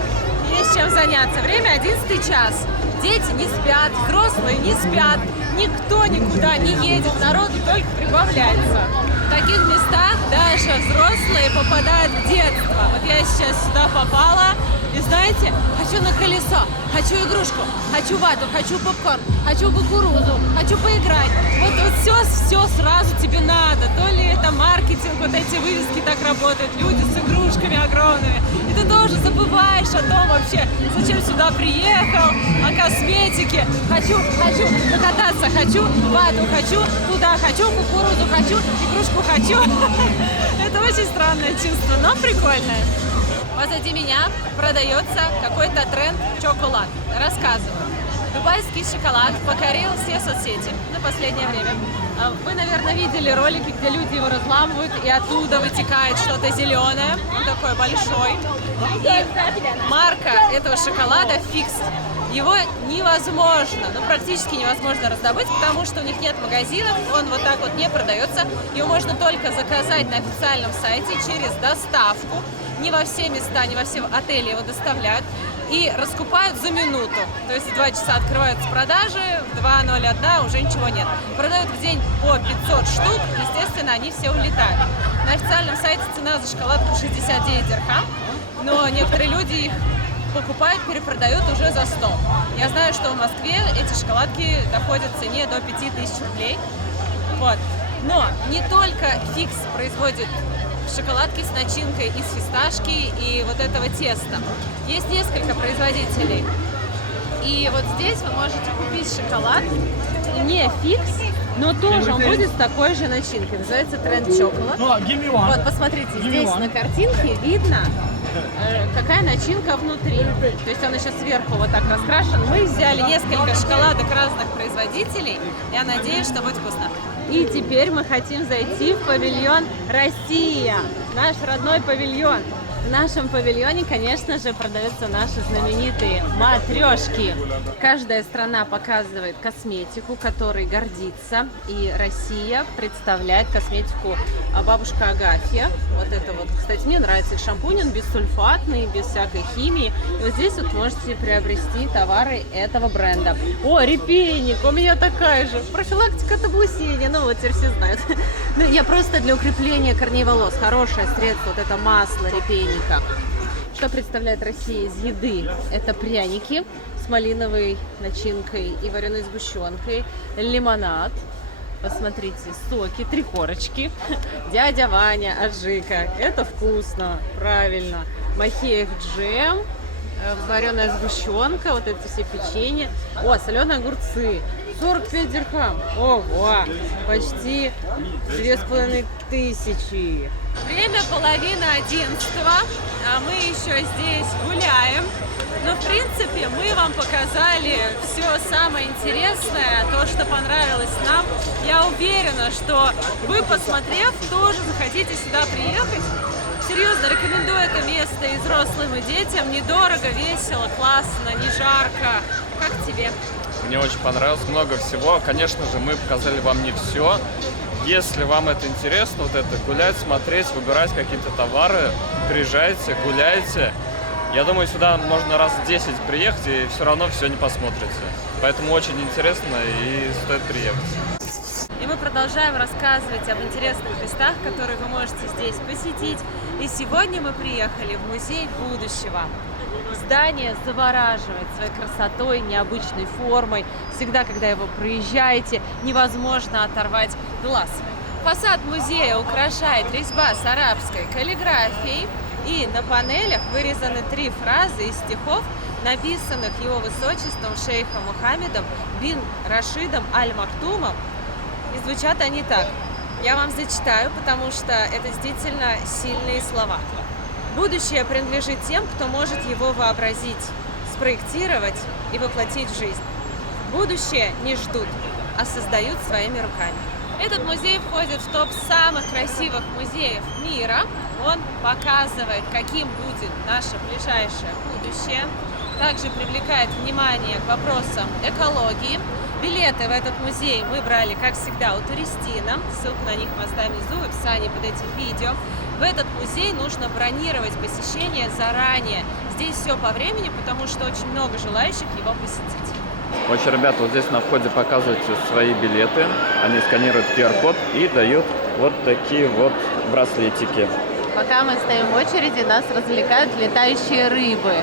есть чем заняться. Время 11 час. Дети не спят, взрослые не спят. Никто никуда не едет, народу только прибавляется. В таких местах даже взрослые попадают в детство. Вот я сейчас сюда попала, и знаете, хочу на колесо, хочу игрушку, хочу вату, хочу попкорн, хочу кукурузу, хочу поиграть. Вот все сразу тебе надо. То ли это маркетинг, вот эти вывески так работают, люди с игрушками огромными. И ты тоже забываешь о том вообще, зачем сюда приехал, о косметике. Хочу покататься, хочу вату, хочу туда, хочу кукурузу, хочу игрушку, хочу. Это очень странное чувство, но прикольное. Позади меня продается какой-то тренд чоколад. Рассказываю. Дубайский шоколад покорил все соцсети на последнее время. Вы, наверное, видели ролики, где люди его разламывают, и оттуда вытекает что-то зеленое. Он такой большой. И марка этого шоколада Fix. Его невозможно, практически невозможно раздобыть, потому что у них нет магазинов, он вот так вот не продается. Его можно только заказать на официальном сайте через доставку. Не во все места, не во все отели его доставляют. И раскупают за минуту. То есть в 2 часа открываются продажи, в 2:01 уже ничего нет. Продают в день по 500 штук, естественно, они все улетают. На официальном сайте цена за шоколадку 69 дирхам, но некоторые люди их покупают, перепродают уже за 100. Я знаю, что в Москве эти шоколадки доходят в цене до 5000 рублей. Вот. Но не только Fix производит шоколадки с начинкой из фисташки и вот этого теста. Есть несколько производителей. И вот здесь вы можете купить шоколад не Fix, но тоже он будет с такой же начинкой. Называется Тренд Chocolate. Вот, посмотрите, здесь на картинке видно, какая начинка внутри. То есть он еще сверху вот так раскрашен. Мы взяли несколько шоколадок разных производителей. Я надеюсь, что будет вкусно. И теперь мы хотим зайти в павильон «Россия», наш родной павильон. В нашем павильоне, конечно же, продаются наши знаменитые матрешки. Каждая страна показывает косметику, которой гордится. И Россия представляет косметику бабушка Агафья. Вот это вот, кстати, мне нравится их шампунь, он бессульфатный, без всякой химии. И вот здесь вот можете приобрести товары этого бренда. О, репейник, у меня такая же. Профилактика от облысения, ну вот теперь все знают. Ну, я просто для укрепления корней волос. Хорошее средство, вот это масло репейника. Что представляет Россия из еды? Это пряники с малиновой начинкой и вареной сгущенкой, лимонад, посмотрите, соки, 3 корочки, дядя Ваня, аджика, это вкусно, правильно, Махеев джем, вареная сгущенка, вот это все печенье, о, соленые огурцы, 45 дирхам, ого, почти 2500. Время 10:30, а мы еще здесь гуляем. Но, в принципе, мы вам показали все самое интересное, то, что понравилось нам. Я уверена, что вы, посмотрев, тоже захотите сюда приехать. Серьезно, рекомендую это место и взрослым, и детям. Недорого, весело, классно, не жарко. Как тебе? Мне очень понравилось, много всего. Конечно же, мы показали вам не все. Если вам это интересно, вот это гулять, смотреть, выбирать какие-то товары, приезжайте, гуляйте. Я думаю, сюда можно раз в 10 приехать, и все равно все не посмотрите. Поэтому очень интересно и стоит приехать. И мы продолжаем рассказывать об интересных местах, которые вы можете здесь посетить. И сегодня мы приехали в Музей будущего. Здание завораживает своей красотой, необычной формой. Всегда, когда его проезжаете, невозможно оторвать глаз. Фасад музея украшает резьба с арабской каллиграфией. И на панелях вырезаны 3 фразы из стихов, написанных его высочеством шейхом Мухаммедом бин Рашидом Аль-Мактумом. И звучат они так. Я вам зачитаю, потому что это действительно сильные слова. Будущее принадлежит тем, кто может его вообразить, спроектировать и воплотить в жизнь. Будущее не ждут, а создают своими руками. Этот музей входит в топ самых красивых музеев мира. Он показывает, каким будет наше ближайшее будущее. Также привлекает внимание к вопросам экологии. Билеты в этот музей мы брали, как всегда, у Туристина. Ссылку на них мы оставим внизу в описании под этим видео. В этот музей нужно бронировать посещение заранее. Здесь все по времени, потому что очень много желающих его посетить. Короче, ребята, вот здесь на входе показывайте свои билеты. Они сканируют QR-код и дают вот такие вот браслетики. Пока мы стоим в очереди, нас развлекают летающие рыбы.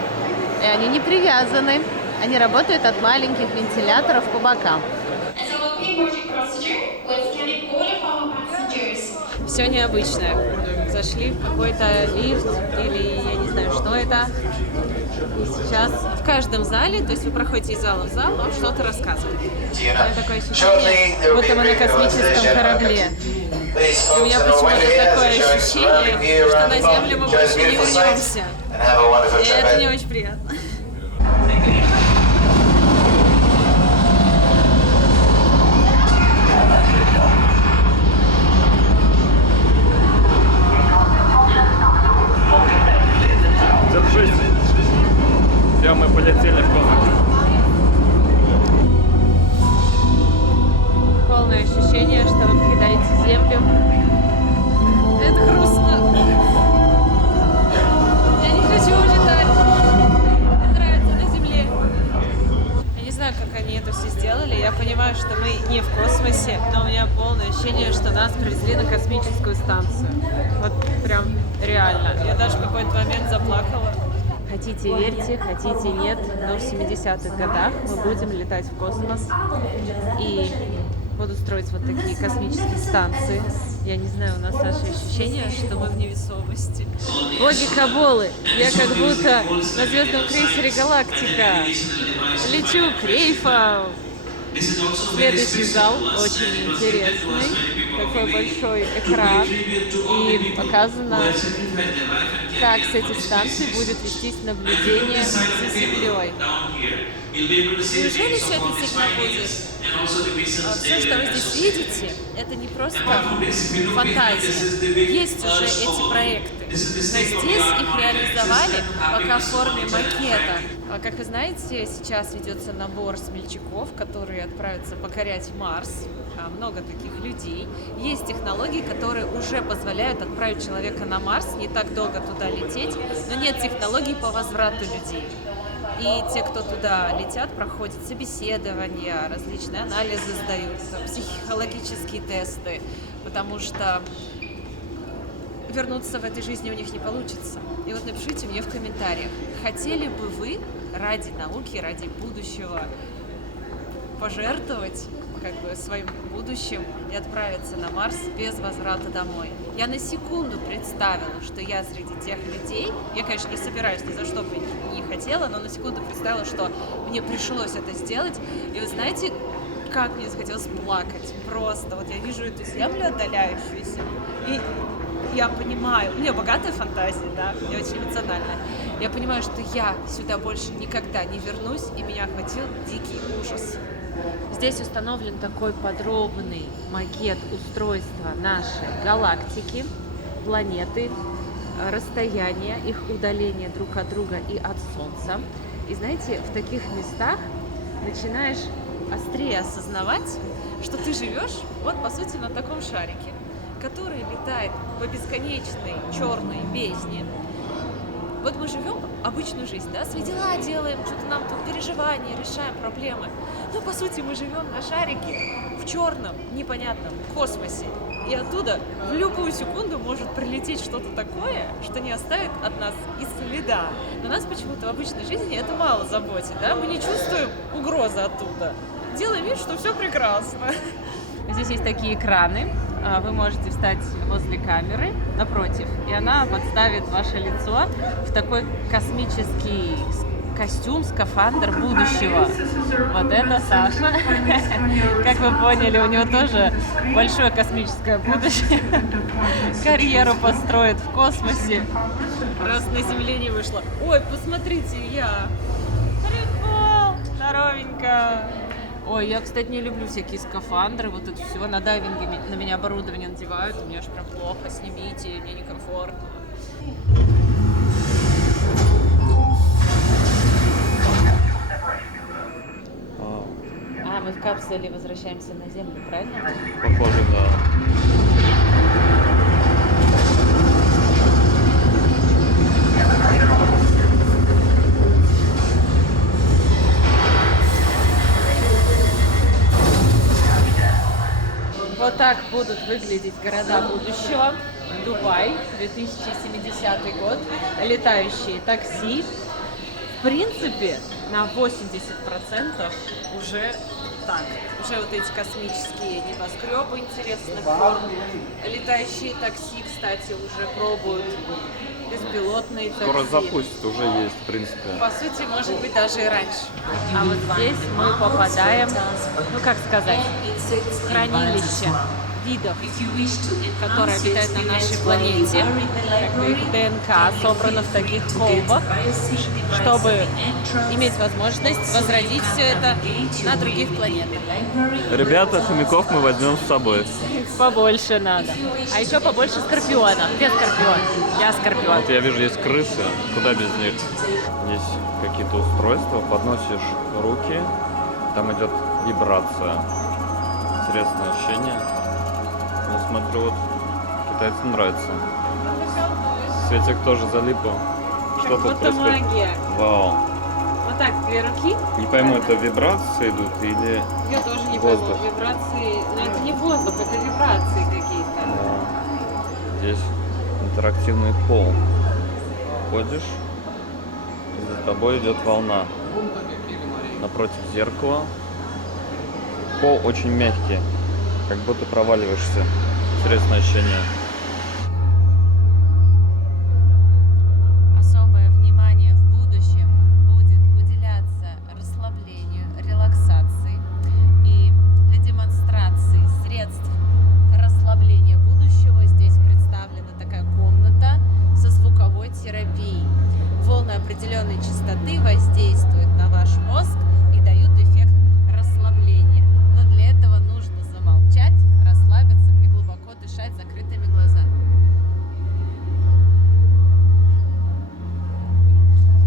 И они не привязаны. Они работают от маленьких вентиляторов по бокам. Все необычное. Зашли в какой-то лифт или я не знаю, что это. И сейчас в каждом зале, то есть вы проходите из зала в зал, вам что-то рассказывают. Такое ощущение, будто мы на космическом корабле. У меня почему-то такое ощущение, что на Землю мы больше не вернемся. И это не очень приятно. Держись. Все, мы полетели в космос. Полное ощущение, что вы покидаете Землю. Это грустно. Я не хочу улетать. Мне нравится на Земле. Я не знаю, как они это все сделали. Я понимаю, что мы не в космосе, но у меня полное ощущение, что нас привезли на космическую станцию. Вот прям реально. Я даже в какой-то момент заплакала. Хотите верьте, хотите нет, но в 70-х годах мы будем летать в космос и будут строить вот такие космические станции. Я не знаю, у нас, Саша, ощущение, что мы в невесомости. Боги Каболы, я как будто на звездном крейсере «Галактика». Лечу к рейфам. Следующий зал очень интересный. Такой большой экран. И показано, как с этих станций будет вестись наблюдение за Землей. Неужели все это действительно будет? Все, что вы здесь видите, это не просто фантазия. Есть уже эти проекты. Но здесь их реализовали пока в форме макета. Как вы знаете, сейчас ведется набор смельчаков, которые отправятся покорять Марс. Много таких людей. Есть технологии, которые уже позволяют отправить человека на Марс, не так долго туда лететь, но нет технологий по возврату людей. И те, кто туда летят, проходят собеседования, различные анализы сдают, психологические тесты, потому что вернуться в этой жизни у них не получится. И вот напишите мне в комментариях, хотели бы вы ради науки, ради будущего пожертвовать своим будущим и отправиться на Марс без возврата домой. Я на секунду представила, что я среди тех людей, я, конечно, не собираюсь ни за что бы не хотела, но на секунду представила, что мне пришлось это сделать. И вы знаете, как мне захотелось плакать. Просто вот я вижу эту землю отдаляющуюся, и я понимаю, у меня богатая фантазия, да, я очень эмоциональная. Я понимаю, что я сюда больше никогда не вернусь, и меня охватил дикий ужас. Здесь установлен такой подробный макет устройства нашей галактики, планеты, расстояния, их удаления друг от друга и от Солнца. И знаете, в таких местах начинаешь острее осознавать, что ты живешь, вот по сути, на таком шарике, который летает по бесконечной черной бездне. Вот мы живем обычную жизнь, да, свои дела делаем, что-то нам тут переживания, решаем проблемы. Но по сути мы живем на шарике в черном, непонятном космосе. И оттуда в любую секунду может прилететь что-то такое, что не оставит от нас и следа. Но нас почему-то в обычной жизни это мало заботит, да? Мы не чувствуем угрозы оттуда. Делаем вид, что все прекрасно. Здесь есть такие экраны. Вы можете встать возле камеры напротив, и она подставит ваше лицо в такой космический костюм, скафандр будущего. Вот это Саша. Как вы поняли, у него тоже большое космическое будущее. Карьеру построит в космосе. Раз на Земле не вышло. Ой, посмотрите, я. Прикол. Здоровенько. Ой, я, кстати, не люблю всякие скафандры, вот это все. На дайвинге на меня оборудование надевают, у меня аж прям плохо, снимите, мне некомфортно. Мы в капсуле возвращаемся на Землю, правильно? Похоже, да. Вот так будут выглядеть города будущего. Дубай, 2070 год, летающие такси. В принципе, на 80% уже так. Уже вот эти космические небоскребы интересных форм. Летающие такси, кстати, уже пробуют. Беспилотные такси. Скоро запустят, уже есть, в принципе. По сути, может быть, даже и раньше. А вот здесь мы попадаем, ну как сказать, в хранилище видов, которые обитают на нашей планете. Как бы их ДНК собрано в таких колбах, чтобы иметь возможность возродить все это на других планетах. Ребята, хомяков мы возьмем с собой. Побольше надо. А еще побольше скорпионов. Где скорпион? Я скорпион. Вот я вижу, есть крысы. Куда без них? Есть какие-то устройства. Подносишь руки, там идет вибрация. Интересное ощущение. Я смотрю, вот китайцам нравится. Светик тоже залипал. Что Как тут будто происходит? магия. Вау. Вот так, две руки. Не пойму, это вибрации идут или... Я тоже не Воздух. пойму. Вибрации. Но это не воздух, это вибрации какие-то. Здесь интерактивный пол. Ходишь, и за тобой идет волна. Напротив зеркала. Пол очень мягкий, как будто проваливаешься. Интересное ощущение. Особое внимание в будущем будет уделяться расслаблению, релаксации. И для демонстрации средств расслабления будущего здесь представлена такая комната со звуковой терапией. Волны определенной частоты воздействуют на ваш мозг и дают эффект расслабления. Но для этого нужно замолчать, расслабиться и глубоко дышать закрытыми глазами.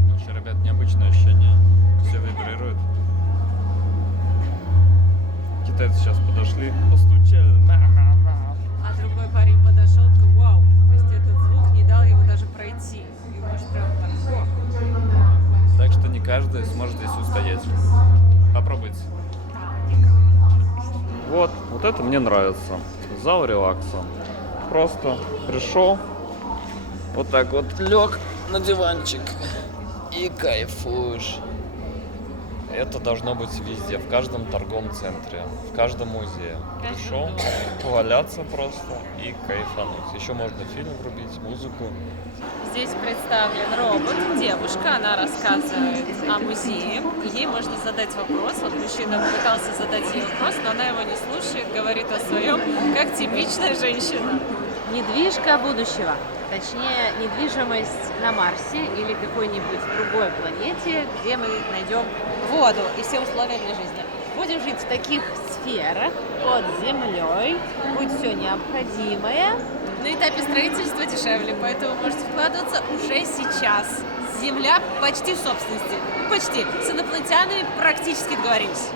Вообще, ребят, необычное ощущение. Все вибрирует. Китайцы сейчас подошли, постучали. А другой парень подошел, такой, вау. То есть этот звук не дал ему даже пройти. И может прям так. Так что не каждый сможет здесь устоять. Попробуйте. Вот это мне нравится. Зал релакса. Просто пришел, вот так вот лег на диванчик и кайфуешь. Это должно быть везде, в каждом торговом центре, в каждом музее. Пришел, поваляться просто и кайфануть. Еще можно фильм врубить, музыку. Здесь представлен робот, девушка, она рассказывает о музее. Ей можно задать вопрос. Вот мужчина пытался задать ей вопрос, но она его не слушает, говорит о своем, как типичная женщина. Недвижка будущего. Точнее, недвижимость на Марсе или какой-нибудь другой планете, где мы найдем воду и все условия для жизни. Будем жить в таких сферах под землей, будет все необходимое. На этапе строительства дешевле, поэтому можете вкладываться уже сейчас. Земля почти в собственности. Почти. С инопланетянами практически договорились.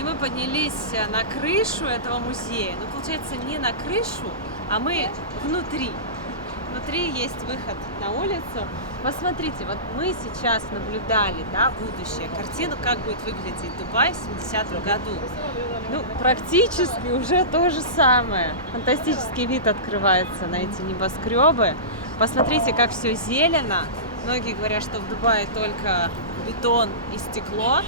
и мы поднялись на крышу этого музея. Ну, получается, не на крышу, а мы внутри. Внутри есть выход на улицу. Посмотрите, вот мы сейчас наблюдали, да, будущее, картину, как будет выглядеть Дубай в 70-м году. Ну, практически уже то же самое. Фантастический вид открывается на эти небоскребы. Посмотрите, как все зелено. Многие говорят, что в Дубае только бетон и стекло.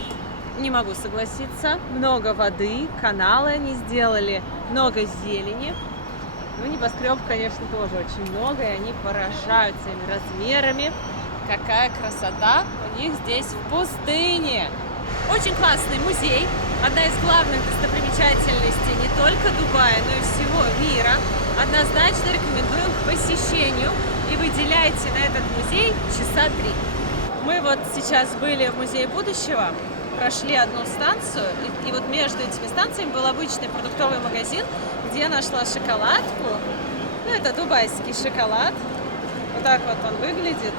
Не могу согласиться. Много воды, каналы они сделали, много зелени. Ну, небоскреб, конечно, тоже очень много, и они поражают своими размерами. Какая красота у них здесь в пустыне! Очень классный музей, одна из главных достопримечательностей не только Дубая, но и всего мира. Однозначно рекомендуем к посещению и выделяйте на этот музей часа 3. Мы вот сейчас были в Музее будущего, прошли одну станцию, и вот между этими станциями был обычный продуктовый магазин, где я нашла шоколадку. Ну, это дубайский шоколад. Вот так вот он выглядит.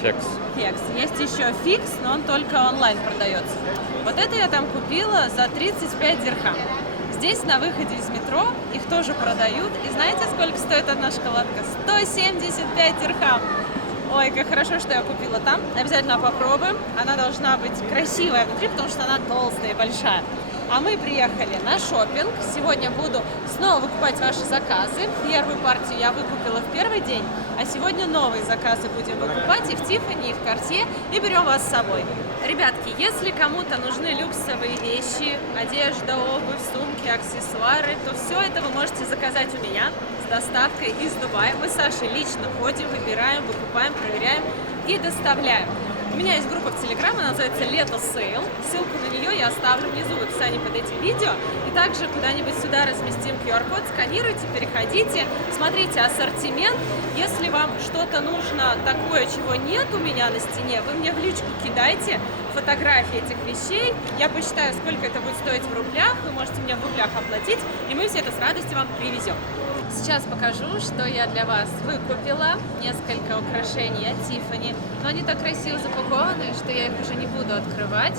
Фекс. Фекс. Есть еще фикс, но он только онлайн продается. Вот это я там купила за 35 дирхам. Здесь на выходе из метро их тоже продают. И знаете, сколько стоит одна шоколадка? 175 дирхам. Ой, как хорошо, что я купила там. Обязательно попробуем. Она должна быть красивая внутри, потому что она толстая и большая. А мы приехали на шопинг. Сегодня буду снова выкупать ваши заказы. Первую партию я выкупила в первый день, а сегодня новые заказы будем выкупать и в Тиффани, и в Cartier, и берем вас с собой. Ребятки, если кому-то нужны люксовые вещи, одежда, обувь, сумки, аксессуары, то все это вы можете заказать у меня с доставкой из Дубая. Мы с Сашей лично ходим, выбираем, выкупаем, проверяем и доставляем. У меня есть группа в Телеграм, она называется «Лето Сейл». Ссылку на нее я оставлю внизу в описании под этим видео. И также куда-нибудь сюда разместим QR-код, сканируйте, переходите, смотрите ассортимент. Если вам что-то нужно такое, чего нет у меня на стене, вы мне в личку кидайте фотографии этих вещей. Я посчитаю, сколько это будет стоить в рублях. Вы можете мне в рублях оплатить, и мы все это с радостью вам привезем. Сейчас покажу, что я для вас выкупила. Несколько украшений от Тиффани. Но они так красиво запакованы, что я их уже не буду открывать.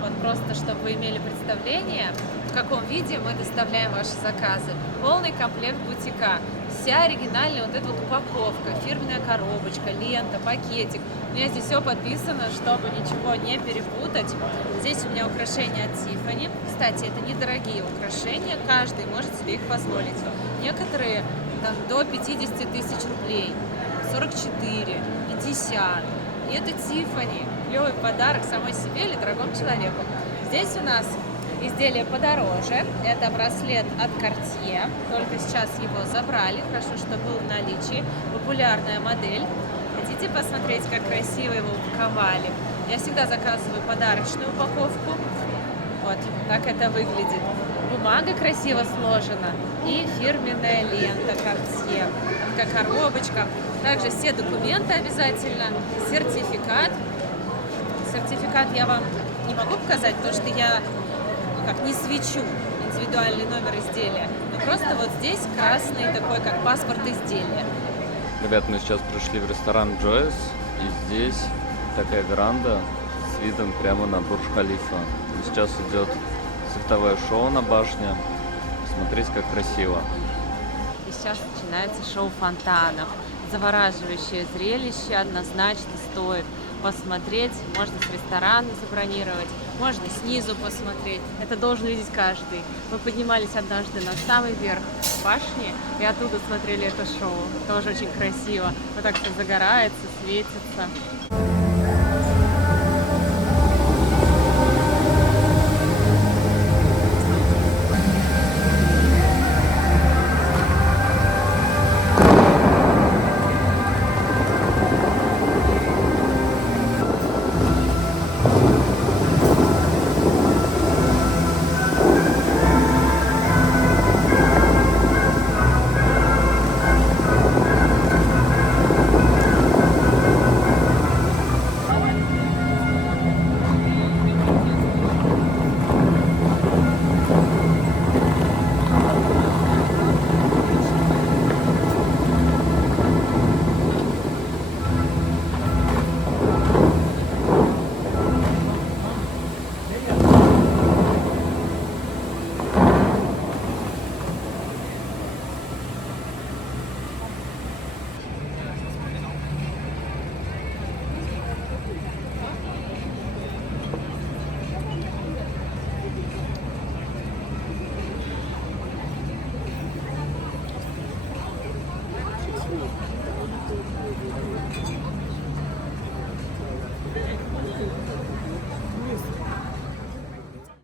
Вот просто, чтобы вы имели представление, в каком виде мы доставляем ваши заказы. Полный комплект бутика. Вся оригинальная вот эта вот упаковка, фирменная коробочка, лента, пакетик. У меня здесь все подписано, чтобы ничего не перепутать. Здесь у меня украшения от Тиффани. Кстати, это недорогие украшения, каждый может себе их позволить. Некоторые там, до 50 тысяч рублей, 44, 50. И это Тиффани. Клевый подарок самой себе или дорогому человеку. Здесь у нас изделие подороже. Это браслет от Cartier. Только сейчас его забрали. Хорошо, что был в наличии. Популярная модель. Хотите посмотреть, как красиво его упаковали? Я всегда заказываю подарочную упаковку. Вот так это выглядит. Бумага красиво сложена. И фирменная лента Cartier. Как коробочка. Также все документы обязательно. Сертификат. Сертификат я вам не могу показать, потому что я не свечу индивидуальный номер изделия. Но просто вот здесь красный такой, как паспорт изделия. Ребят, мы сейчас пришли в ресторан Джойс, и здесь такая веранда с видом прямо на Бурдж-Халифа. Сейчас идет световое шоу на башне. Смотрите, как красиво. И сейчас начинается шоу фонтанов. Завораживающее зрелище, однозначно стоит посмотреть. Можно с ресторана забронировать, можно снизу посмотреть. Это должен видеть каждый. Мы поднимались однажды на самый верх башни и оттуда смотрели это шоу. Тоже очень красиво. Вот так все загорается, светится.